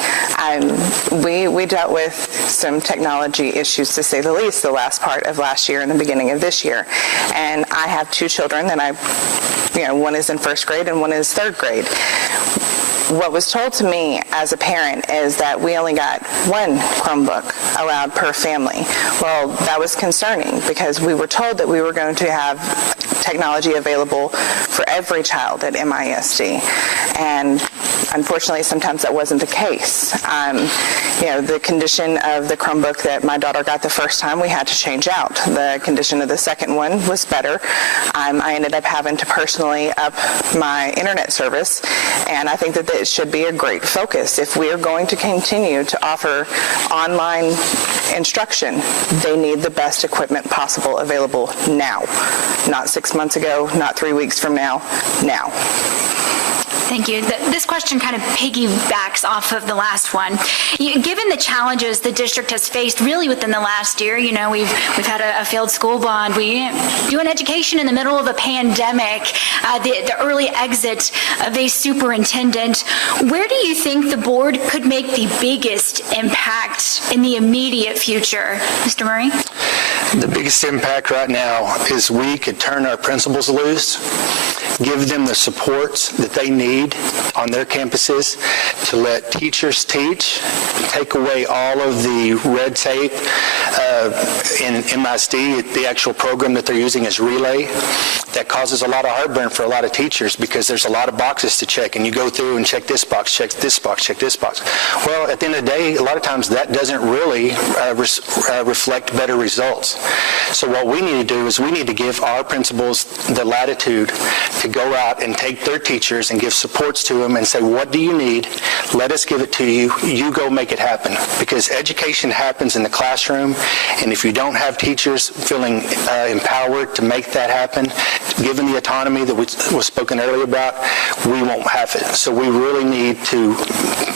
we dealt with some technology issues, to say the least, the last part of last year and the beginning of this year. And I have two children, and one is in first grade and one is third grade. What was told to me as a parent is that we only got one Chromebook allowed per family. Well, that was concerning because we were told that we were going to have technology available for every child at MISD. And unfortunately, sometimes that wasn't the case. The condition of the Chromebook that my daughter got the first time, we had to change out. The condition of the second one was better. I ended up having to personally up my internet service, and I think that it should be a great focus. If we are going to continue to offer online instruction, they need the best equipment possible available now. Not 6 months ago, not 3 weeks from now. Thank you. This question kind of piggybacks off of the last one. Given the challenges the district has faced really within the last year, we've had a failed school bond, we do an education in the middle of a pandemic, the early exit of a superintendent. Where do you think the board could make the biggest impact in the immediate future? Mr. Murray? The biggest impact right now is we could turn our principals loose, give them the supports that they need on their campuses to let teachers teach, take away all of the red tape. In MISD, the actual program that they're using is Relay. That causes a lot of heartburn for a lot of teachers because there's a lot of boxes to check, and you go through and check this box, check this box, check this box. Well, at the end of the day, a lot of times that doesn't really reflect better results. So what we need to do is we need to give our principals the latitude to go out and take their teachers and give supports to them and say, what do you need? Let us give it to you. You go make it happen. Because education happens in the classroom, and if you don't have teachers feeling empowered to make that happen, given the autonomy that was spoken earlier about, we won't have it. So we really need to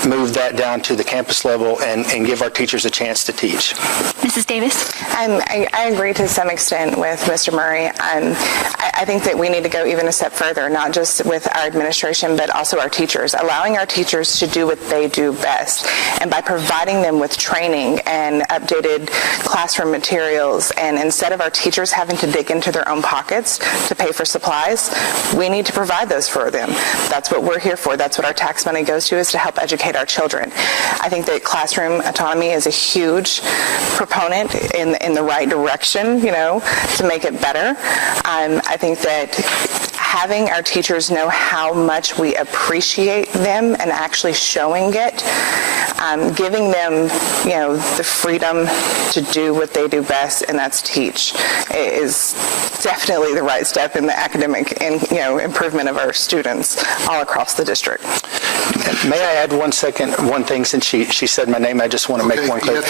move that down to the campus level and give our teachers a chance to teach. Mrs. Davis? I agree to some extent with Mr. Murray. I think that we need to go even a step further, not just with our administration, but also our teachers, allowing our teachers to do what they do best. And by providing them with training and updated classroom materials, and instead of our teachers having to dig into their own pockets to pay for supplies, we need to provide those for them. That's what we're here for. That's what our tax money goes to, is to help educate our children. I think that classroom autonomy is a huge proponent in the right direction, to make it better. I think that having our teachers know how much we appreciate them and actually showing it, giving them, the freedom to do what they do best, and that's teach, is definitely the right step in the academic and, improvement of our students all across the district. May I add one thing, since she said my name, I just want to make one clear. I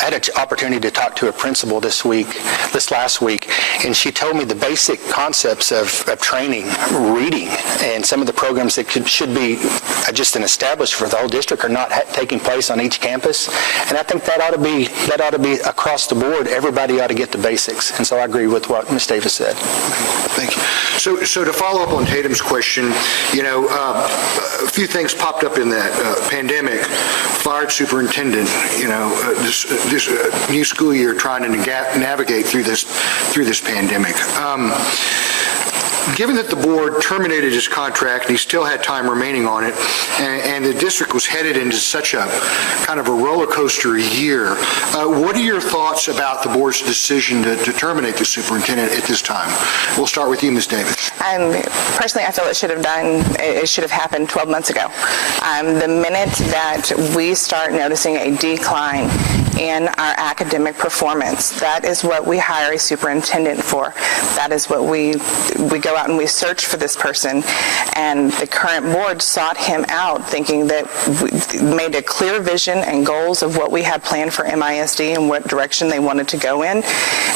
had an opportunity to talk to a principal this last week, and she told me the basic concepts of training, reading, and some of the programs that should be just established for the whole district are not taking place on each campus. And I think that ought to be across the board. Everybody ought to get the basics. And so I agree with what Ms. Davis said. Thank you. So to follow up on Tatum's question, a few things popped up in that pandemic. Fired superintendent, this new school year trying to navigate through this pandemic. Given that the board terminated his contract and he still had time remaining on it, and the district was headed into such a kind of a roller coaster year, what are your thoughts about the board's decision to terminate the superintendent at this time? We'll start with you, Ms. Davis. Personally, I feel it should have happened 12 months ago. The minute that we start noticing a decline in our academic performance, that is what we hire a superintendent for. That is what we go out and we search for this person. And the current board sought him out thinking that we made a clear vision and goals of what we had planned for MISD and what direction they wanted to go in.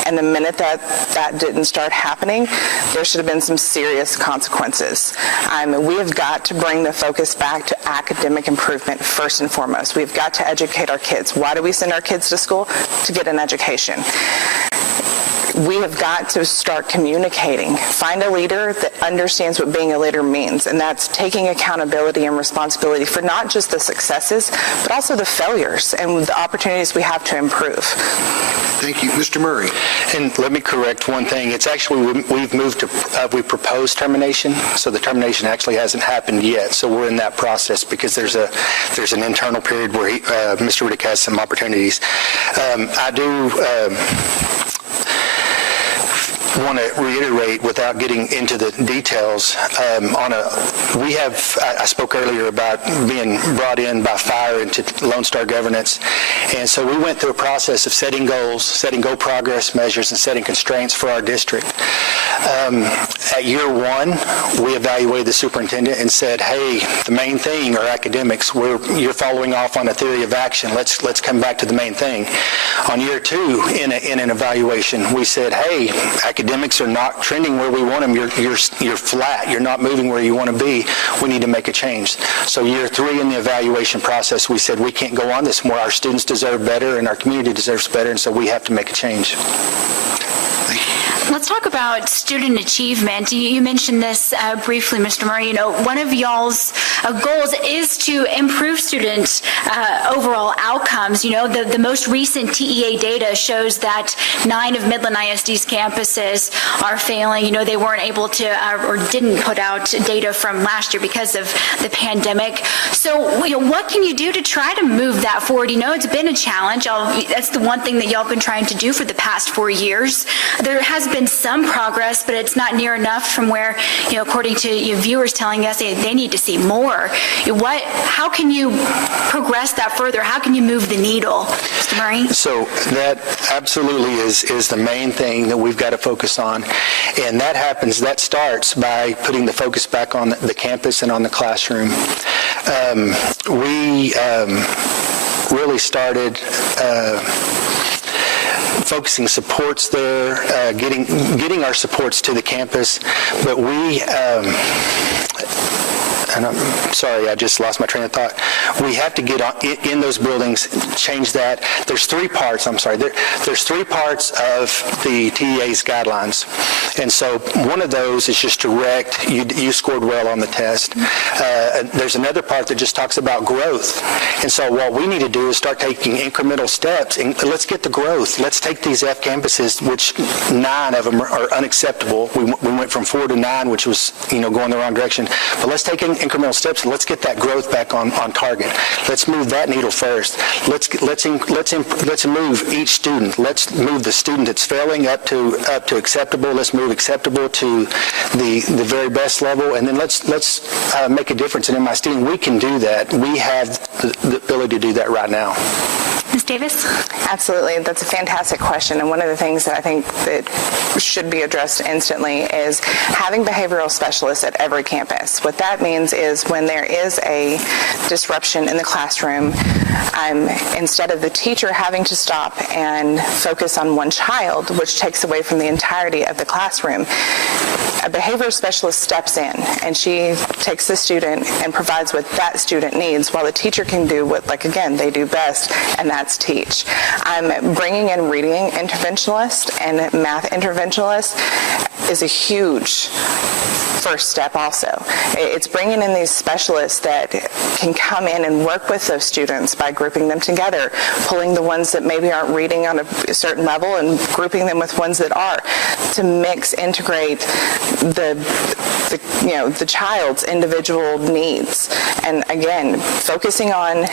And the minute that didn't start happening, there should have been some serious consequences. We have got to bring the focus back to academic improvement first and foremost. We've got to educate our kids. Why do we send our kids to school? To get an education. We have got to start communicating. Find a leader that understands what being a leader means, and that's taking accountability and responsibility for not just the successes, but also the failures and the opportunities we have to improve. Thank you. Mr. Murray. And let me correct one thing. It's actually, we've moved to, we proposed termination, so the termination actually hasn't happened yet. So we're in that process because there's an internal period where Mr. Riddick has some opportunities. I do want to reiterate, without getting into the details, I spoke earlier about being brought in by fire into Lone Star governance, and so we went through a process of setting goals, setting goal progress measures, and setting constraints for our district. At year one, we evaluated the superintendent and said, hey, the main thing are academics. You're following off on a theory of action. Let's come back to the main thing. On year two, in an evaluation, we said, hey, academics are not trending where we want them. You're flat. You're not moving where you want to be. We need to make a change. So year three in the evaluation process, we said we can't go on this more. Our students deserve better and our community deserves better, and so we have to make a change. Let's talk about student achievement. You mentioned this briefly, Mr. Murray. One of y'all's goals is to improve student overall outcomes. The most recent TEA data shows that 9 of Midland ISD's campuses are failing. They weren't able to or didn't put out data from last year because of the pandemic. So, what can you do to try to move that forward? It's been a challenge. That's the one thing that y'all have been trying to do for the past 4 years. There has been some progress, but it's not near enough from where, according to viewers telling us they need to see more. How can you progress that further? How can you move the needle, Mr. Murray? So that absolutely is the main thing that we've got to focus on, and that starts by putting the focus back on the campus and on the classroom. We really started focusing supports there, getting our supports to the campus, but and I'm sorry, I just lost my train of thought. We have to get in those buildings, change that. There's 3 parts, there's 3 parts of the TEA's guidelines. And so one of those is just direct, you scored well on the test. There's another part that just talks about growth. And so what we need to do is start taking incremental steps, and let's get the growth. Let's take these F campuses, which 9 of them are unacceptable. We went from 4 to 9, which was, going the wrong direction. But let's take incremental steps and let's get that growth back on target. Let's move that needle first. Let's move each student. Let's move the student that's failing up to acceptable. Let's move acceptable to the very best level, and then let's make a difference in MISD. And we can do that. We have the ability to do that right now. Ms. Davis? Absolutely. That's a fantastic question. And one of the things that I think that should be addressed instantly is having behavioral specialists at every campus. What that means is when there is a disruption in the classroom, instead of the teacher having to stop and focus on one child, which takes away from the entirety of the classroom, a behavior specialist steps in and she takes the student and provides what that student needs, while the teacher can do what, they do best, and that's teach. I'm bringing in reading interventionalists and math interventionalists is a huge first step also. It's bringing in these specialists that can come in and work with those students by grouping them together, pulling the ones that maybe aren't reading on a certain level and grouping them with ones that are, to integrate the child's individual needs. And again, focusing on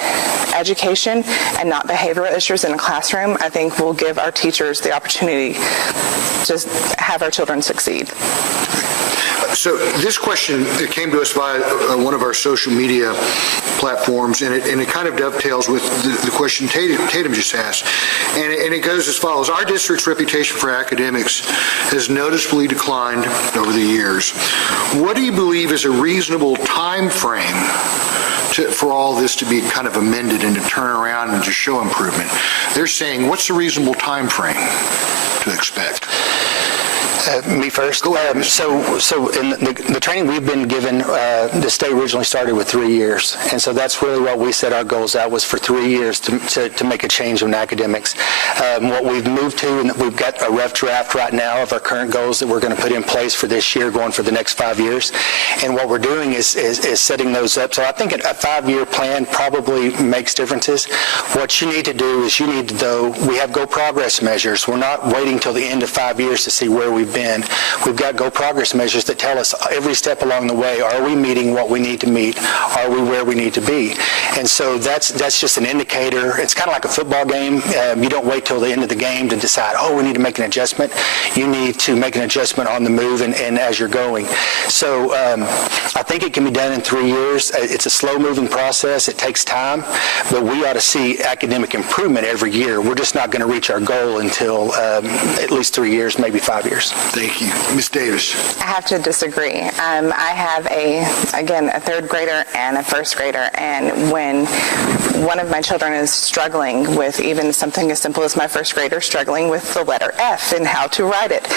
education and not behavioral issues in a classroom, I think will give our teachers the opportunity to have our children succeed. So this question came to us via one of our social media platforms, and it kind of dovetails with the question Tatum just asked. And it goes as follows. Our district's reputation for academics has noticeably declined over the years. What do you believe is a reasonable time frame for all this to be kind of amended and to turn around and to show improvement? They're saying, what's a reasonable time frame to expect? Me first. So in the training we've been given, the state originally started with 3 years, and so that's really what we set our goals out, was for 3 years to make a change in academics. What we've moved to, and we've got a rough draft right now of our current goals that we're going to put in place for this year, going for the next 5 years. And what we're doing is setting those up. So I think a 5-year plan probably makes differences. What you need to do is we have Go Progress measures. We're not waiting till the end of 5 years to see where we've been. We've got Go Progress measures that tell us every step along the way, are we meeting what we need to meet? Are we where we need to be? And so that's just an indicator. It's kind of like a football game. You don't wait till the end of the game to decide, we need to make an adjustment. You need to make an adjustment on the move and as you're going. So I think it can be done in 3 years. It's a slow-moving process. It takes time, but we ought to see academic improvement every year. We're just not going to reach our goal until at least 3 years, maybe 5 years. Thank you. Ms. Davis. I have to disagree. I have a third grader and a first grader, and when one of my children is struggling with even something as simple as my first grader struggling with the letter F and how to write it,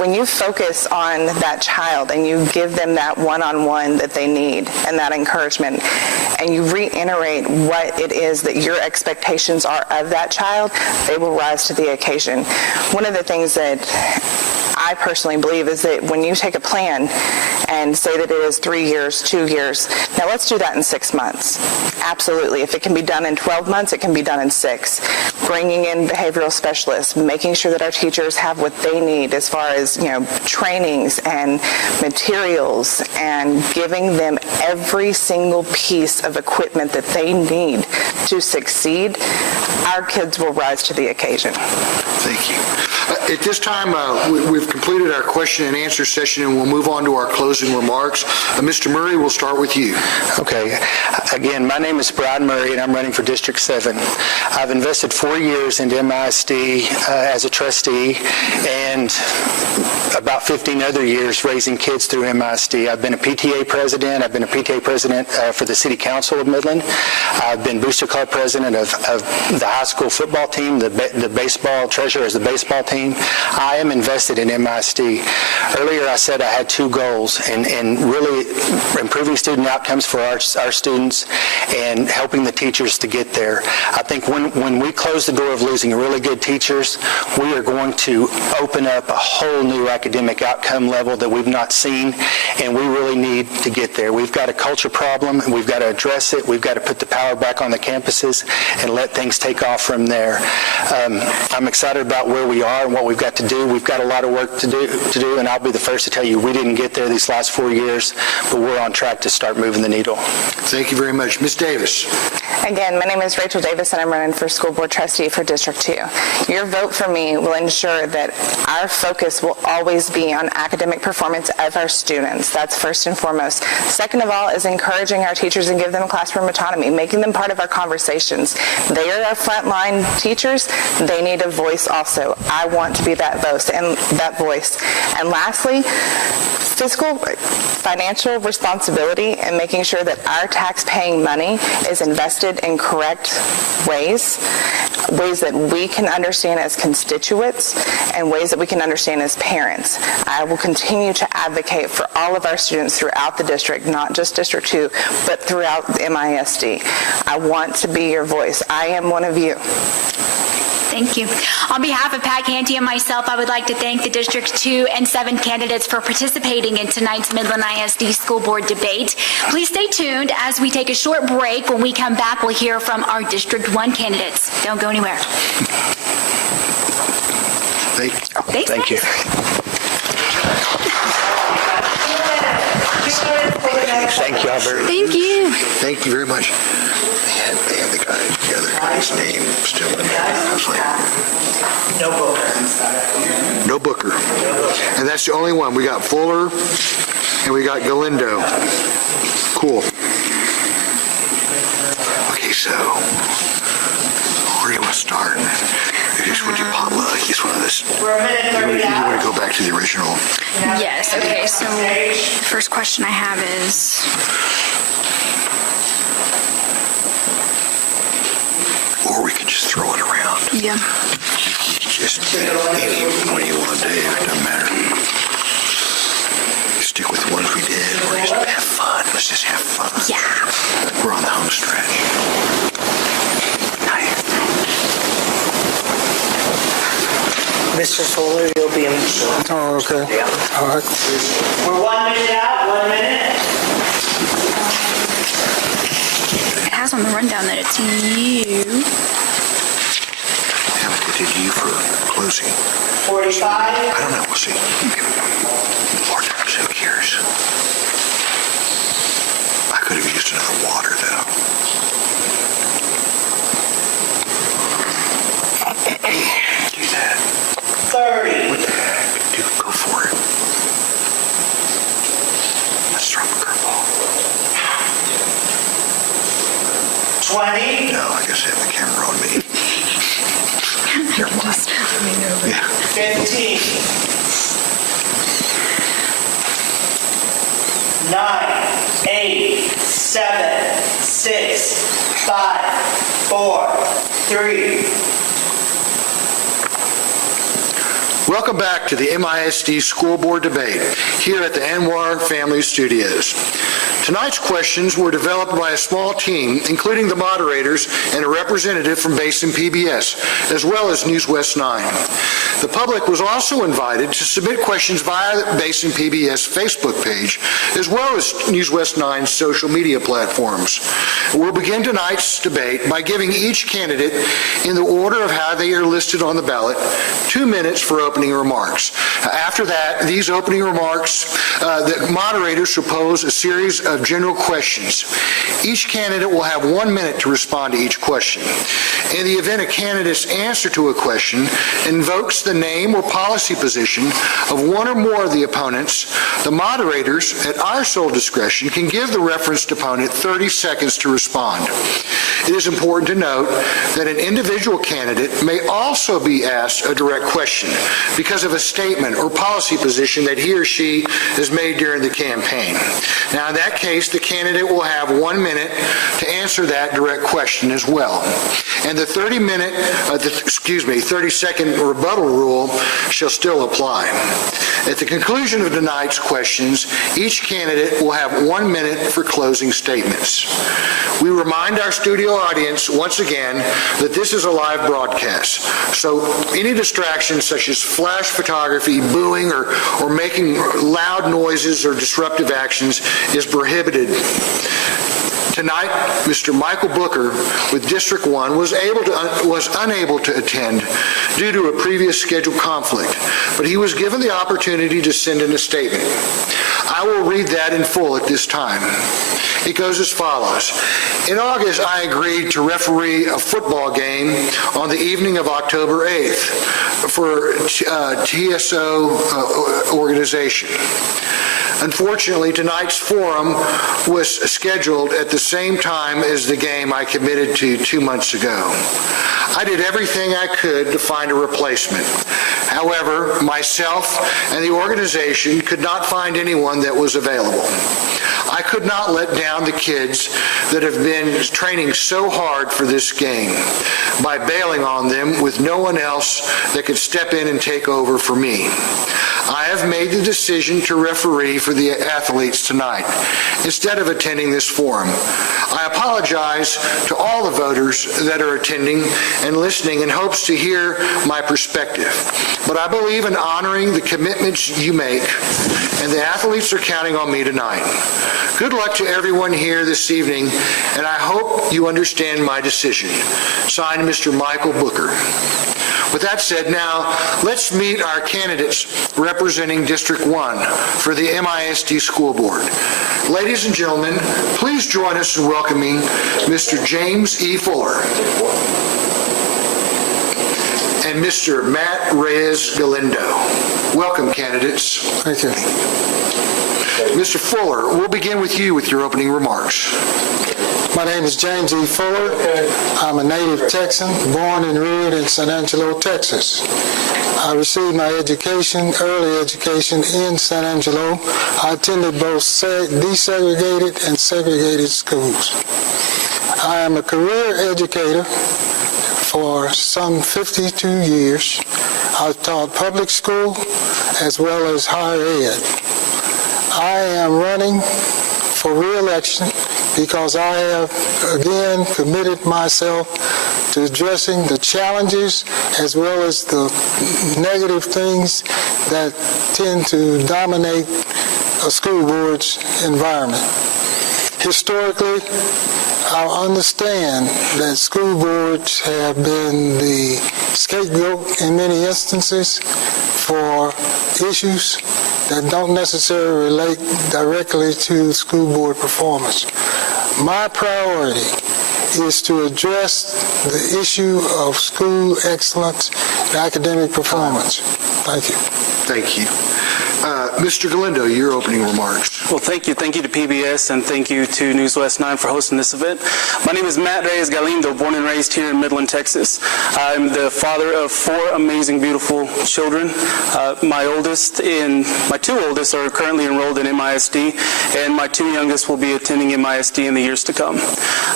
when you focus on that child and you give them that one-on-one that they need and that encouragement, and you reiterate what it is that your expectations are of that child, they will rise to the occasion. One of the things that I personally believe is that when you take a plan and say that it is 3 years, 2 years, now let's do that in 6 months. Absolutely. If it can be done in 12 months, it can be done in 6. Bringing in behavioral specialists, making sure that our teachers have what they need as far as, trainings and materials, and giving them every single piece of equipment that they need to succeed, our kids will rise to the occasion. Thank you. At this time, we've completed our question and answer session, and we'll move on to our closing remarks. Mr. Murray, we'll start with you. Okay. Again, my name is Brian Murray, and I'm running for District 7. I've invested 4 years into MISD as a trustee, and about 15 other years raising kids through MISD. I've been a PTA president. I've been a PTA president for the City Council of Midland. I've been Booster Club president of the high school football team, the baseball treasurer as the baseball team. I am invested in MISD. Earlier I said I had 2 goals, and really improving student outcomes for our students and helping the teachers to get there. I think when we close the door of losing really good teachers, we are going to open up a whole new academic outcome level that we've not seen, and we really need to get there. We've got a culture problem, and we've got to address it. We've got to put the power back on the campuses and let things take off from there. I'm excited about where we are and what we've got to do. We've got a lot of work to do, and I'll be the first to tell you we didn't get there these last 4 years, but we're on track to start moving the needle. Thank you very much. Ms. Davis. Again, my name is Rachel Davis, and I'm running for school board trustee for District 2. Your vote for me will ensure that our focus will always be on academic performance of our students. That's first and foremost. Second of all is encouraging our teachers and give them classroom autonomy, making them part of our conversations. They are our frontline teachers. They need a voice also. I want to be that voice. And lastly, financial responsibility and making sure that our tax-paying money is invested in correct ways that we can understand as constituents and ways that we can understand as parents. I will continue to advocate for all of our students throughout the district, not just District 2, but throughout MISD. I want to be your voice. I am one of you. Thank you. On behalf of Pat Canty and myself, I would like to thank the District 2 and 7 candidates for participating in tonight's Midland ISD School Board debate. Please stay tuned as we take a short break. When we come back, we'll hear from our District 1 candidates. Don't go anywhere. Thank you. Thank you, Albert. Thank you. Thank you very much. They had the guy, the other guy's name still in there. I was like, no Booker. And that's the only one. We got Fuller and we got Galindo. Cool. Okay, so where do you want to start? Just would you potluck? Just one of this. You want to go back to the original? Yes, okay, so the first question I have is, or we could just throw it around. yeah. Just any one you want to do, it doesn't matter. Stick with the ones we did, or just have fun. Let's just have fun. Yeah. We're on the home stretch. Mr. Fuller, you'll be in. Oh, okay. Yeah. All right. We're 1 minute out, 1 minute. It has on the rundown that it's you. Haven't they did you for closing? 45. I don't know. We'll see. Lord, who cares? I could have used another water, though. Do that. 30. What the heck? Dude, go for it. Let's throw him a curveball. 20. No, I guess I have the camera on me. Never mind. Yeah. 15. 9, 8, 7, 6, 5, 4, 3. Welcome back to the MISD School Board debate here at the Anwar Family Studios. Tonight's questions were developed by a small team, including the moderators and a representative from Basin PBS, as well as News West 9. The public was also invited to submit questions via the Basin PBS Facebook page, as well as News West 9's social media platforms. We'll begin tonight's debate by giving each candidate, in the order of how they are listed on the ballot, 2 minutes for opening remarks. After that, these opening remarks, the moderators will pose a series of general questions. Each candidate will have 1 minute to respond to each question. In the event a candidate's answer to a question invokes the name or policy position of one or more of the opponents, the moderators, at our sole discretion, can give the referenced opponent 30 seconds to respond. It is important to note that an individual candidate may also be asked a direct question because of a statement or policy position that he or she has made during the campaign. Now, in that case, the candidate will have 1 minute to answer that direct question as well. And the 30-second rebuttal rule shall still apply. At the conclusion of tonight's questions, each candidate will have 1 minute for closing statements. We remind our studio audience once again that this is a live broadcast, so any distractions such as flash photography, booing, or making loud noises or disruptive actions is prohibited. Tonight, Mr. Michael Booker with District 1 was unable to attend due to a previous scheduled conflict, but he was given the opportunity to send in a statement. I will read that in full at this time. It goes as follows. In August, I agreed to referee a football game on the evening of October 8th for TSO organization. Unfortunately, tonight's forum was scheduled at the same time as the game I committed to 2 months ago. I did everything I could to find a replacement. However, myself and the organization could not find anyone that was available. I could not let down the kids that have been training so hard for this game by bailing on them with no one else that could step in and take over for me. I have made the decision to referee for the athletes tonight instead of attending this forum. I apologize apologize to all the voters that are attending and listening in hopes to hear my perspective. But I believe in honoring the commitments you make, and the athletes are counting on me tonight. Good luck to everyone here this evening, and I hope you understand my decision. Signed, Mr. Michael Booker. With that said, now let's meet our candidates representing District 1 for the MISD School Board. Ladies and gentlemen, please join us in welcoming Mr. James E. Fuller and Mr. Matt Reyes Galindo. Welcome, candidates. Thank you. Mr. Fuller, we'll begin with you with your opening remarks. My name is James E. Fuller. I'm a native Texan, born and reared in San Angelo, Texas. I received my early education in San Angelo. I attended both desegregated and segregated schools. I am a career educator for some 52 years. I've taught public school as well as higher ed. I am running for re-election because I have again committed myself to addressing the challenges as well as the negative things that tend to dominate a school board's environment. Historically, I understand that school boards have been the scapegoat in many instances for issues that don't necessarily relate directly to school board performance. My priority is to address the issue of school excellence and academic performance. Thank you. Thank you. Mr. Galindo, your opening remarks. Well, thank you. Thank you to PBS and thank you to News West 9 for hosting this event. My name is Matt Reyes Galindo, born and raised here in Midland, Texas. I'm the father of 4 amazing, beautiful children. My two oldest are currently enrolled in MISD, and my 2 youngest will be attending MISD in the years to come.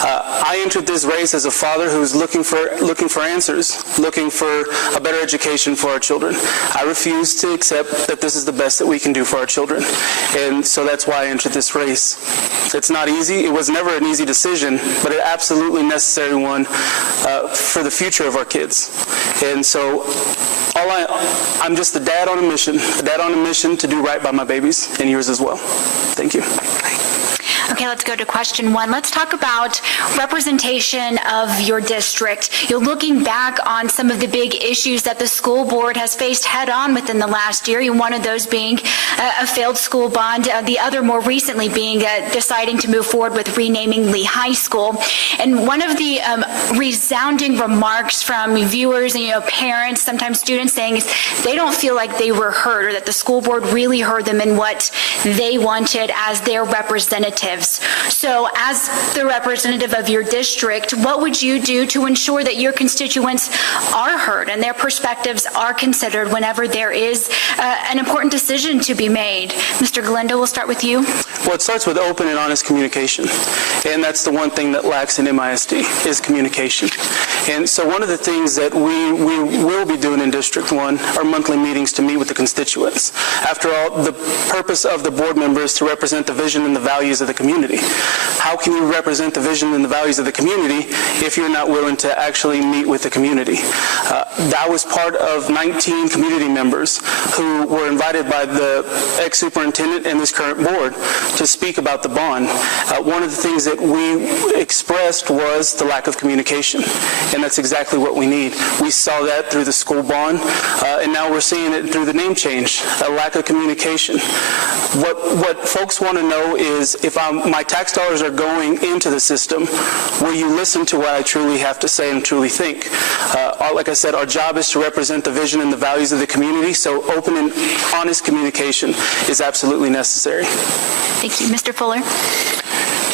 I entered this race as a father who's looking for answers, looking for a better education for our children. I refuse to accept that this is the best that we can do for our children, and so that's why I entered this race. It's not easy. It was never an easy decision, but an absolutely necessary one for the future of our kids. And so I'm just a dad on a mission to do right by my babies and yours as well. Thank you. Okay, let's go to question 1. Let's talk about representation of your district. You're looking back on some of the big issues that the school board has faced head-on within the last year, one of those being a failed school bond, the other more recently being deciding to move forward with renaming Lee High School. And one of the resounding remarks from viewers and parents, sometimes students, saying is they don't feel like they were heard, or that the school board really heard them in what they wanted as their representative. So as the representative of your district, what would you do to ensure that your constituents are heard and their perspectives are considered whenever there is an important decision to be made? Mr. Galindo, we'll start with you. Well, it starts with open and honest communication. And that's the one thing that lacks in MISD is communication. And so one of the things that we will be doing in District 1 are monthly meetings to meet with the constituents. After all, the purpose of the board member is to represent the vision and the values of the community. How can you represent the vision and the values of the community if you're not willing to actually meet with the community? That was part of 19 community members who were invited by the ex-superintendent and this current board to speak about the bond. One of the things that we expressed was the lack of communication, and that's exactly what we need. We saw that through the school bond, and now we're seeing it through the name change, a lack of communication. What folks want to know is if my tax dollars are going into the system, will you listen to what I truly have to say and truly think? Like I said, our job is to represent the vision and the values of the community, so open and honest communication is absolutely necessary. Thank you. Mr. Fuller?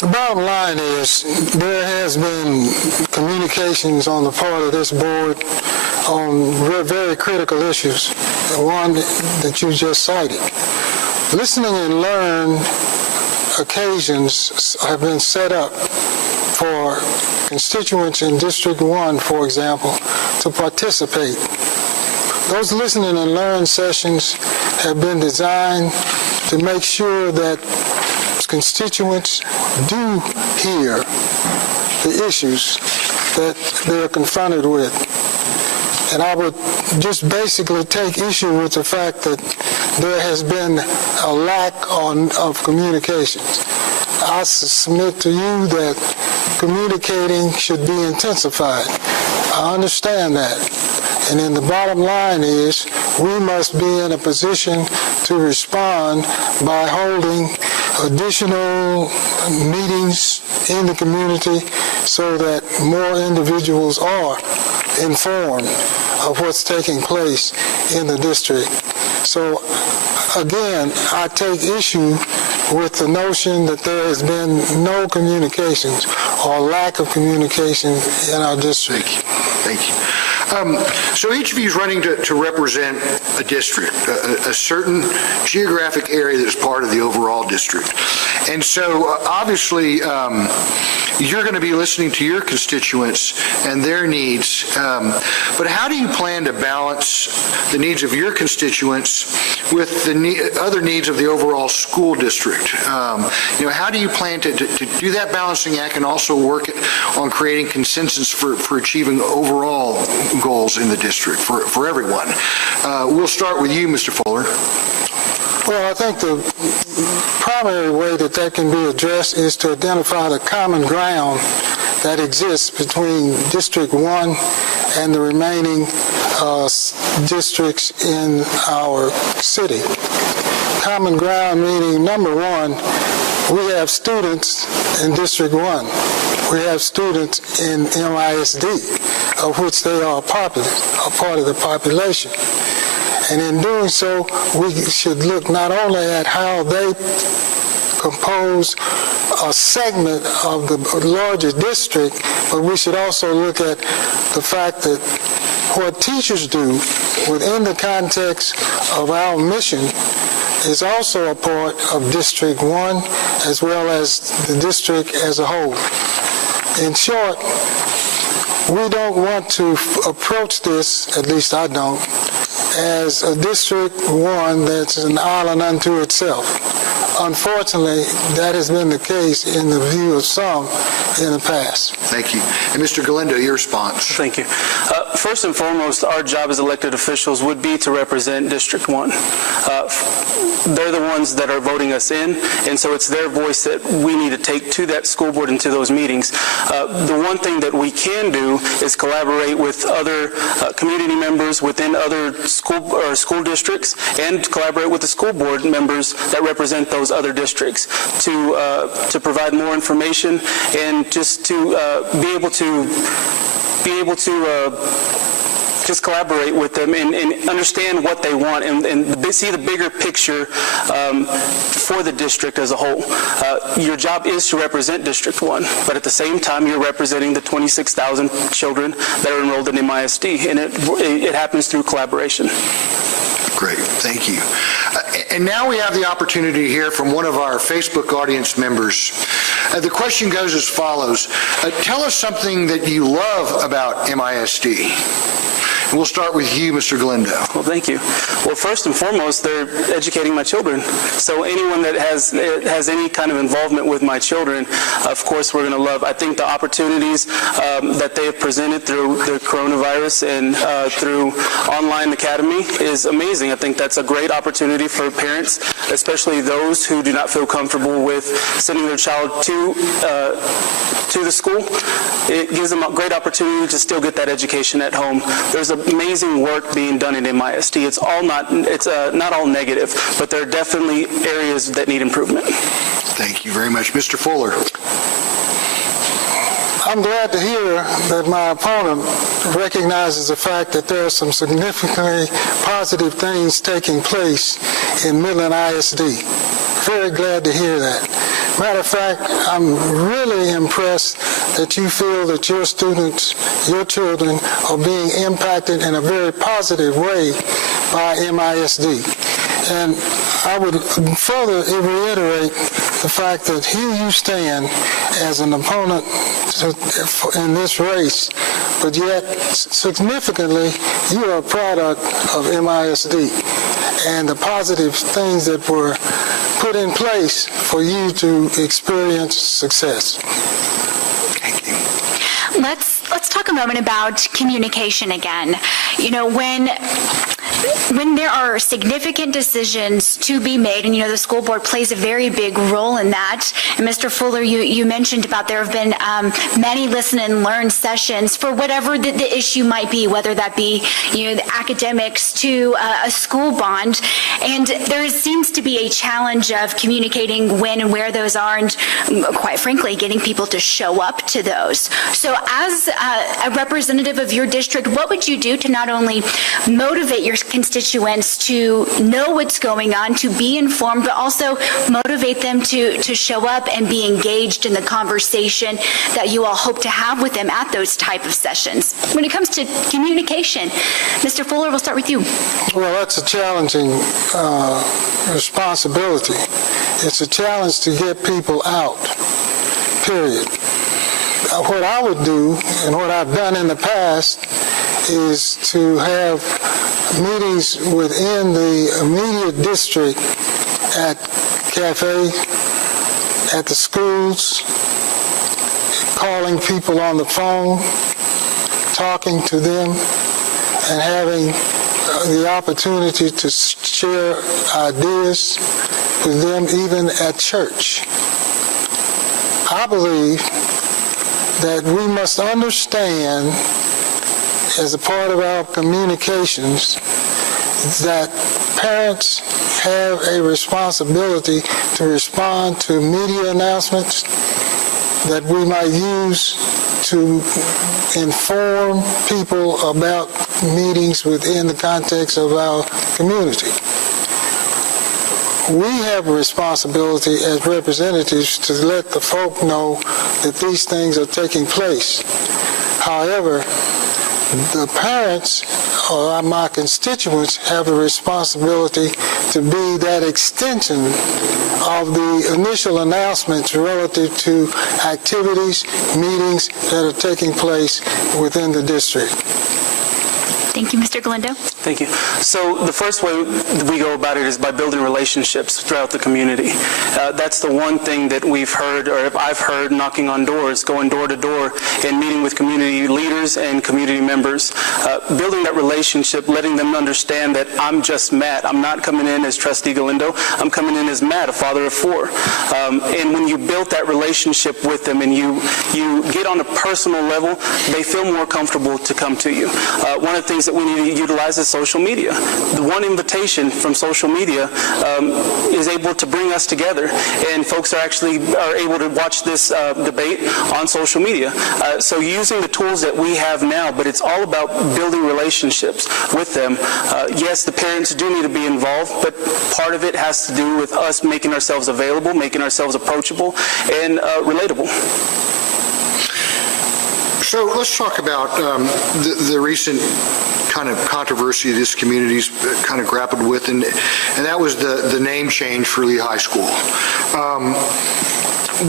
The bottom line is there has been communications on the part of this board on very critical issues, the one that you just cited. Listening and learn occasions have been set up for constituents in District 1, for example, to participate. Those listening and learn sessions have been designed to make sure that constituents do hear the issues that they're confronted with. And I would just basically take issue with the fact that there has been a lack of communications. I submit to you that communicating should be intensified. I understand that. And then the bottom line is we must be in a position to respond by holding additional meetings in the community so that more individuals are informed of what's taking place in the district. So again, I take issue with the notion that there has been no communications or lack of communication in our district. Thank you. So each of you is running to represent a district, a certain geographic area that is part of the overall district. And so obviously you're going to be listening to your constituents and their needs, but how do you plan to balance the needs of your constituents with the other needs of the overall school district? How do you plan to do that balancing act and also work on creating consensus for achieving overall goals in the district for everyone? We'll start with you, Mr. Fuller. Well, I think the primary way that can be addressed is to identify the common ground that exists between District 1 and the remaining districts in our city. Common ground meaning, number one, we have students in District 1. We have students in MISD, of which they are a part of the population. And in doing so, we should look not only at how they compose a segment of the larger district, but we should also look at the fact that what teachers do within the context of our mission is also a part of District 1 as well as the district as a whole. In short, we don't want to approach this, at least I don't, as a District 1 that's an island unto itself. Unfortunately, that has been the case in the view of some in the past. Thank you. And Mr. Galindo, your response. Thank you. First and foremost, our job as elected officials would be to represent District 1. They're the ones that are voting us in, and so it's their voice that we need to take to that school board and to those meetings. The one thing that we can do is collaborate with other community members within other school districts and collaborate with the school board members that represent those other districts to provide more information and just to be able to just collaborate with them and understand what they want and see the bigger picture for the district as a whole. Your job is to represent District 1, but at the same time, you're representing the 26,000 children that are enrolled in MISD, and it happens through collaboration. Great, thank you. And now we have the opportunity to hear from one of our Facebook audience members. The question goes as follows. Tell us something that you love about MISD. And we'll start with you, Mr. Galindo. Well, thank you. Well, first and foremost, they're educating my children. So anyone that has any kind of involvement with my children, of course, we're going to love. I think the opportunities that they have presented through the coronavirus and through Online Academy is amazing. I think that's a great opportunity for parents, especially those who do not feel comfortable with sending their child to the school. It gives them a great opportunity to still get that education at home. There's amazing work being done in MISD. It's not all negative, but there are definitely areas that need improvement. Thank you very much. Mr. Fuller. I'm glad to hear that my opponent recognizes the fact that there are some significantly positive things taking place in Midland ISD. Very glad to hear that. Matter of fact, I'm really impressed that you feel that your students, your children, are being impacted in a very positive way by MISD. And I would further reiterate the fact that here you stand as an opponent in this race, but yet significantly you are a product of MISD and the positive things that were put in place for you to experience success. Thank you. Let's talk a moment about communication again. You know, when there are significant decisions to be made, and the school board plays a very big role in that, and Mr. Fuller, you mentioned about there have been many listen and learn sessions for whatever the issue might be, whether that be the academics to a school bond, and there seems to be a challenge of communicating when and where those are, and quite frankly, getting people to show up to those. So as a representative of your district, what would you do to not only motivate your constituents to know what's going on, to be informed, but also motivate them to show up and be engaged in the conversation that you all hope to have with them at those type of sessions? When it comes to communication, Mr. Fuller, we'll start with you. Well, that's a challenging responsibility. It's a challenge to get people out, period. What I would do, and what I've done in the past, is to have meetings within the immediate district at cafe, at the schools, calling people on the phone, talking to them, and having the opportunity to share ideas with them even at church. I believe that we must understand, as a part of our communications, that parents have a responsibility to respond to media announcements that we might use to inform people about meetings within the context of our community. We have a responsibility as representatives to let the folk know that these things are taking place. However, the parents or my constituents have a responsibility to be that extension of the initial announcements relative to activities, meetings that are taking place within the district. Thank you, Mr. Galindo. Thank you. So the first way that we go about it is by building relationships throughout the community. That's the one thing that we've heard, or I've heard, knocking on doors, going door to door, and meeting with community leaders and community members. Building that relationship, letting them understand that I'm just Matt. I'm not coming in as Trustee Galindo. I'm coming in as Matt, a father of four. And when you build that relationship with them and you get on a personal level, they feel more comfortable to come to you. One of the things that we need to utilize is social media. The one invitation from social media is able to bring us together, and folks are able to watch this debate on social media. So using the tools that we have now, but it's all about building relationships with them. Yes, the parents do need to be involved, but part of it has to do with us making ourselves available, making ourselves approachable, and relatable. So let's talk about the recent kind of controversy this community's kind of grappled with, and that was the name change for Lee High School.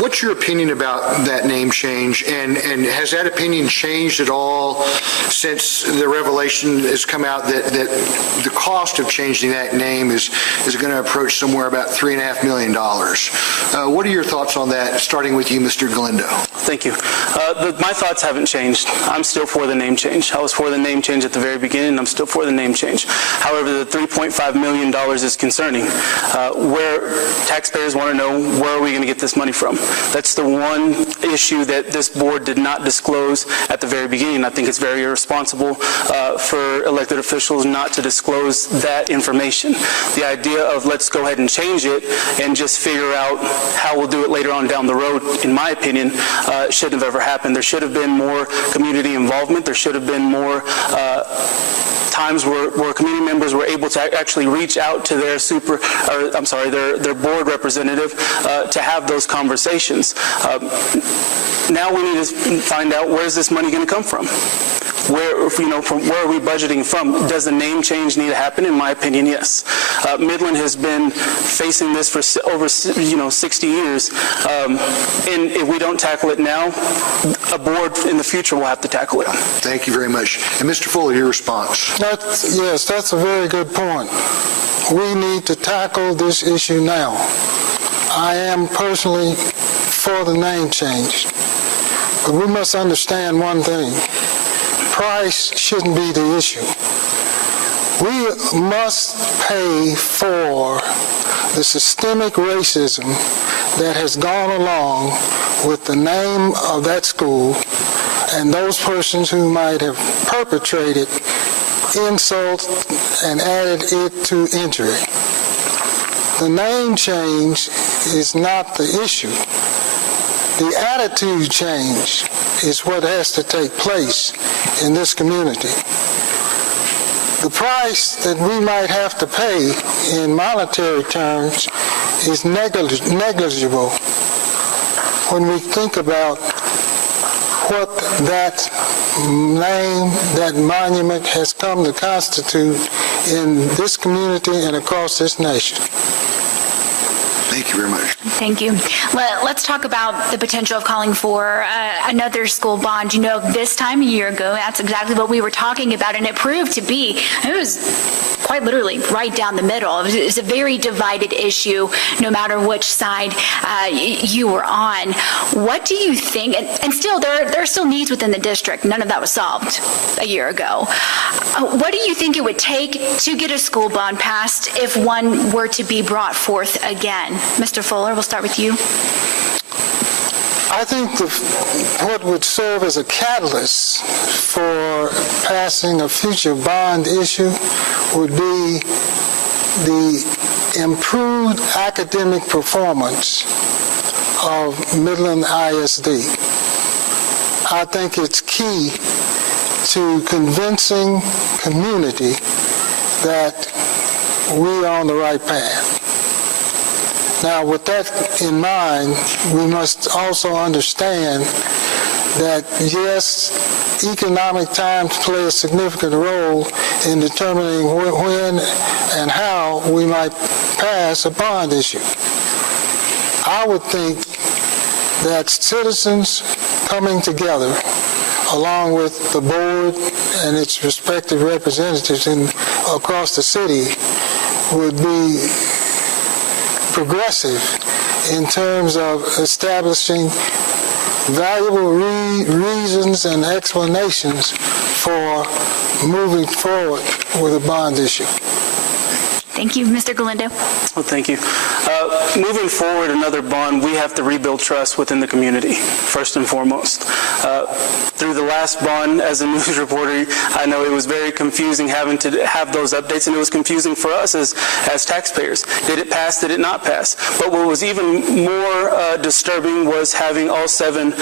What's your opinion about that name change, and has that opinion changed at all since the revelation has come out that the cost of changing that name is going to approach somewhere about $3.5 million? What are your thoughts on that, starting with you, Mr. Galindo? Thank you. My thoughts haven't changed. I'm still for the name change. I was for the name change at the very beginning, and I'm still for the name change. However, the $3.5 million is concerning. Where taxpayers want to know, where are we going to get this money from? That's the one issue that this board did not disclose at the very beginning. I think it's very irresponsible for elected officials not to disclose that information. The idea of let's go ahead and change it and just figure out how we'll do it later on down the road, in my opinion, shouldn't have ever happened. There should have been more community involvement. There should have been more times where community members were able to actually reach out to their their board representative to have those conversations. Now we need to find out, where's this money going to come from? from where are we budgeting from? Does the name change need to happen? In my opinion, yes. Midland has been facing this for over 60 years, and if we don't tackle it now, a board in the future will have to tackle it. Thank you very much. And Mr. Fuller, your response. Yes, that's a very good point. We need to tackle this issue now. I am personally for the name change, but we must understand one thing. Price shouldn't be the issue. We must pay for the systemic racism that has gone along with the name of that school and those persons who might have perpetrated insult and added it to injury. The name change is not the issue. The attitude change is what has to take place in this community. The price that we might have to pay in monetary terms is negligible when we think about what that name, that monument has come to constitute in this community and across this nation. Thank you very much. Thank you. Let's talk about the potential of calling for another school bond. This time a year ago, that's exactly what we were talking about, and it proved to be, it was quite literally right down the middle. It was a very divided issue, no matter which side you were on. What do you think, and still, there are still needs within the district. None of that was solved a year ago. What do you think it would take to get a school bond passed if one were to be brought forth again? Mr. Fuller, we'll start with you. I think what would serve as a catalyst for passing a future bond issue would be the improved academic performance of Midland ISD. I think it's key to convincing community that we are on the right path. Now, with that in mind, we must also understand that, yes, economic times play a significant role in determining when and how we might pass a bond issue. I would think that citizens coming together, along with the board and its respective representatives across the city, would be progressive in terms of establishing valuable reasons and explanations for moving forward with a bond issue. Thank you. Mr. Galindo. Well, thank you. Moving forward, another bond, we have to rebuild trust within the community, first and foremost. Through the last bond, as a news reporter, I know it was very confusing having to have those updates, and it was confusing for us as taxpayers. Did it pass? Did it not pass? But what was even more disturbing was having all 7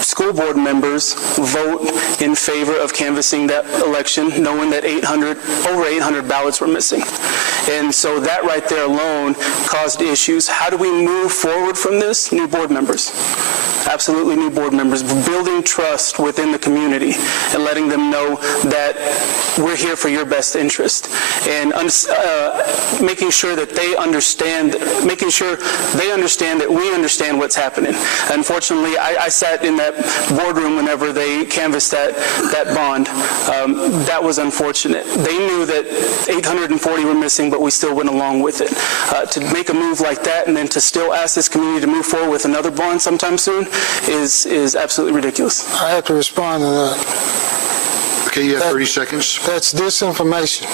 school board members vote in favor of canvassing that election, knowing that over 800 ballots were missing. And so that right there alone caused issues. How do we move forward from this? New board members. Absolutely new board members. Building trust within the community and letting them know that we're here for your best interest. And making sure that they understand that we understand what's happening. Unfortunately, I sat in that boardroom whenever they canvassed that bond. That was unfortunate. They knew that 840 were missing, but we still went along with it. To make a move like that and then to still ask this community to move forward with another bond sometime soon is absolutely ridiculous. I have to respond to that. Okay, you have 30 seconds. That's disinformation.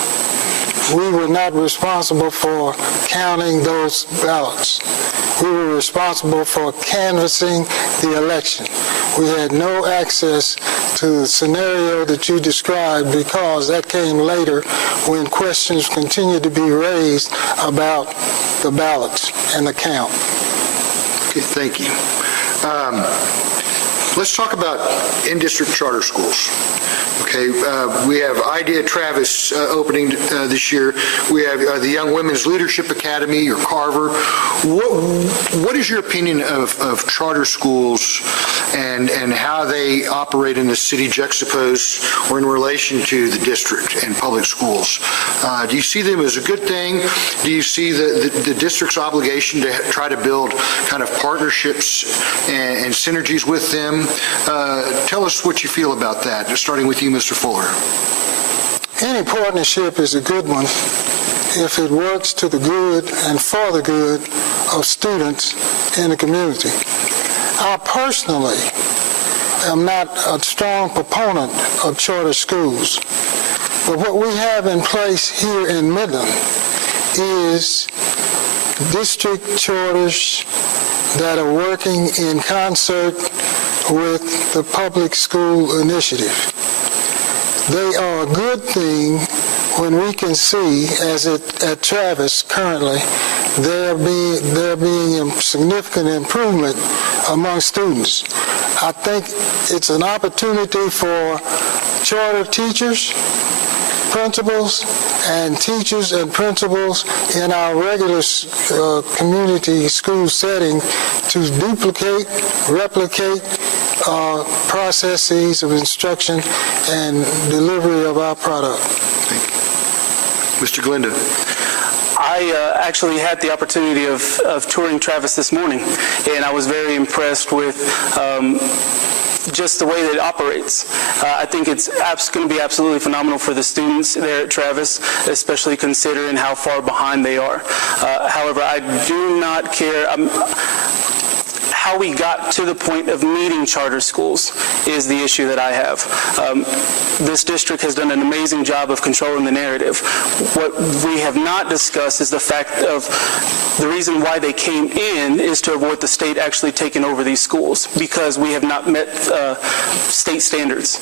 We were not responsible for counting those ballots. We were responsible for canvassing the election. We had no access to the scenario that you described because that came later when questions continued to be raised about the ballots and the count. Okay, thank you. Let's talk about in-district charter schools. Okay, we have Idea Travis opening this year. We have the Young Women's Leadership Academy, or Carver. What is your opinion of charter schools and how they operate in the city juxtaposed or in relation to the district and public schools? Do you see them as a good thing? Do you see the district's obligation to try to build kind of partnerships and synergies with them? Tell us what you feel about that, starting with you, Mr. Fuller. Any partnership is a good one if it works to the good and for the good of students in the community. I personally am not a strong proponent of charter schools, but what we have in place here in Midland is district charters that are working in concert with the public school initiative. They are a good thing when we can see, as at Travis currently, there being a significant improvement among students. I think it's an opportunity for charter teachers, principals, and teachers and principals in our regular community school setting to duplicate, replicate processes of instruction and delivery of our product. Thank you. Mr. Glenda. I actually had the opportunity of touring Travis this morning, and I was very impressed with just the way that it operates. I think it's going to be absolutely phenomenal for the students there at Travis, especially considering how far behind they are. However, I do not care. How we got to the point of needing charter schools is the issue that I have. This district has done an amazing job of controlling the narrative. What we have not discussed is the fact of the reason why they came in is to avoid the state actually taking over these schools, because we have not met state standards.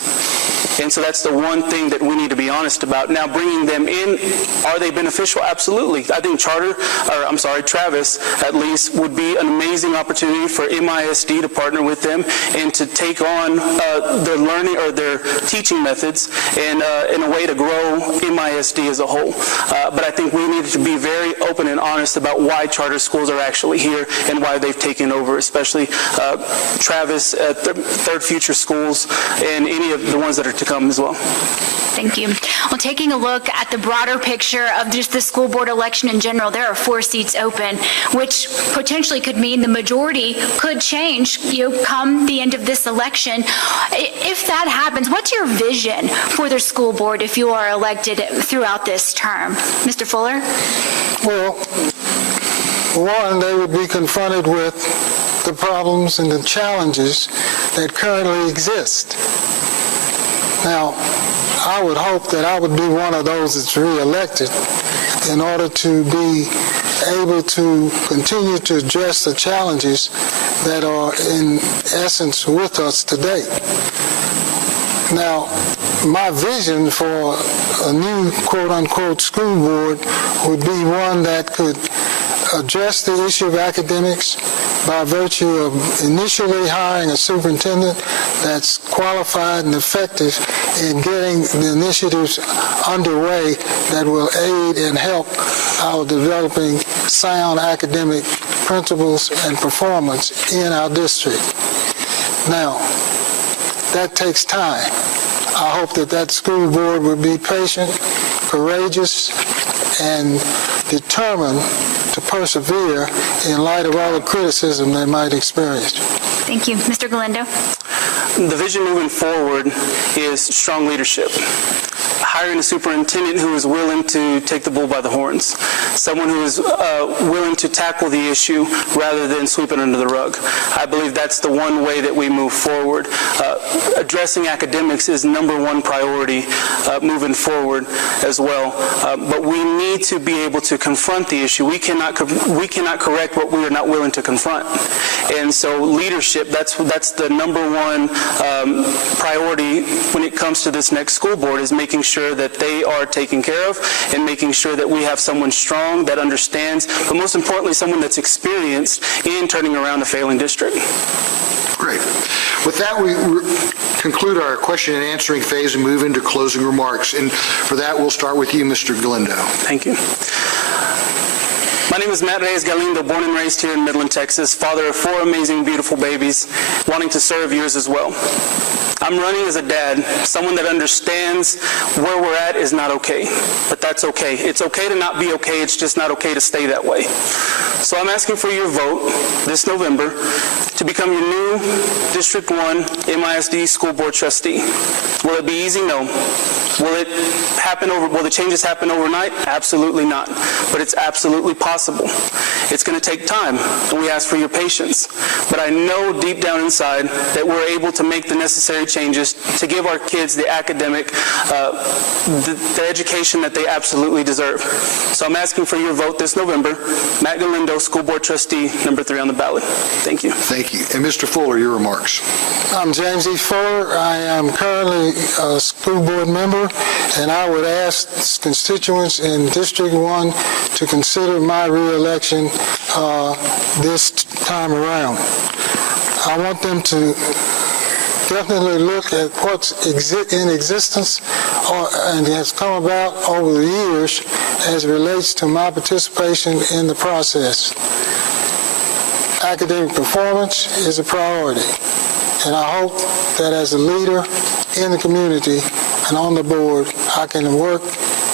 And so that's the one thing that we need to be honest about. Now, bringing them in, are they beneficial? Absolutely. I think Travis, at least, would be an amazing opportunity for MISD to partner with them and to take on their learning or their teaching methods and in a way to grow MISD as a whole. But I think we need to be very open and honest about why charter schools are actually here and why they've taken over, especially Travis, Third Future Schools, and any of the ones that are to come as well. Thank you. Well, taking a look at the broader picture of just the school board election in general, there are 4 seats open, which potentially could mean the majority could change, come the end of this election. If that happens, what's your vision for the school board if you are elected throughout this term? Mr. Fuller? Well, one, they would be confronted with the problems and the challenges that currently exist. Now, I would hope that I would be one of those that's reelected in order to be able to continue to address the challenges that are in essence with us today. Now, my vision for a new quote-unquote school board would be one that could address the issue of academics by virtue of initially hiring a superintendent that's qualified and effective in getting the initiatives underway that will aid and help our developing sound academic principles and performance in our district. Now, that takes time. I hope that school board will be patient, courageous, and determined to persevere in light of all the criticism they might experience. Thank you. Mr. Galindo? The vision moving forward is strong leadership. Hiring a superintendent who is willing to take the bull by the horns, someone who is willing to tackle the issue rather than sweep it under the rug. I believe that's the one way that we move forward. Addressing academics is #1 priority moving forward as well. But we need to be able to confront the issue. We cannot correct what we are not willing to confront. And so leadership, that's the #1 priority when it comes to this next school board, is making sure that they are taken care of and making sure that we have someone strong that understands, but most importantly, someone that's experienced in turning around a failing district. Great. With that, we conclude our question and answering phase and move into closing remarks. And for that, we'll start with you, Mr. Galindo. Thank you. My name is Matt Reyes Galindo, born and raised here in Midland, Texas, father of 4 amazing, beautiful babies, wanting to serve yours as well. I'm running as a dad, someone that understands where we're at is not okay, but that's okay. It's okay to not be okay, it's just not okay to stay that way. So I'm asking for your vote this November to become your new District 1 MISD School Board Trustee. Will it be easy? No. Will the changes happen overnight? Absolutely not. But it's absolutely possible. It's going to take time, and we ask for your patience. But I know deep down inside that we're able to make the necessary changes to give our kids the academic, the education that they absolutely deserve. So I'm asking for your vote this November. Matt Galindo, School Board Trustee, number 3 on the ballot. Thank you. Thank you. And Mr. Fuller, your remarks. I'm James E. Fuller. I am currently a school board member, and I would ask constituents in District 1 to consider my re-election this time around. I want them to definitely look at what's in existence and has come about over the years as it relates to my participation in the process. Academic performance is a priority, and I hope that as a leader in the community and on the board, I can work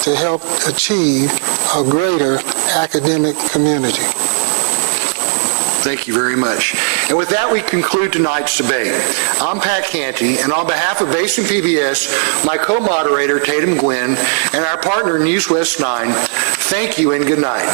to help achieve a greater academic community. Thank you very much. And with that, we conclude tonight's debate. I'm Pat Canty, and on behalf of Basin PBS, my co-moderator, Tatum Gwynn, and our partner, News West 9, thank you and good night.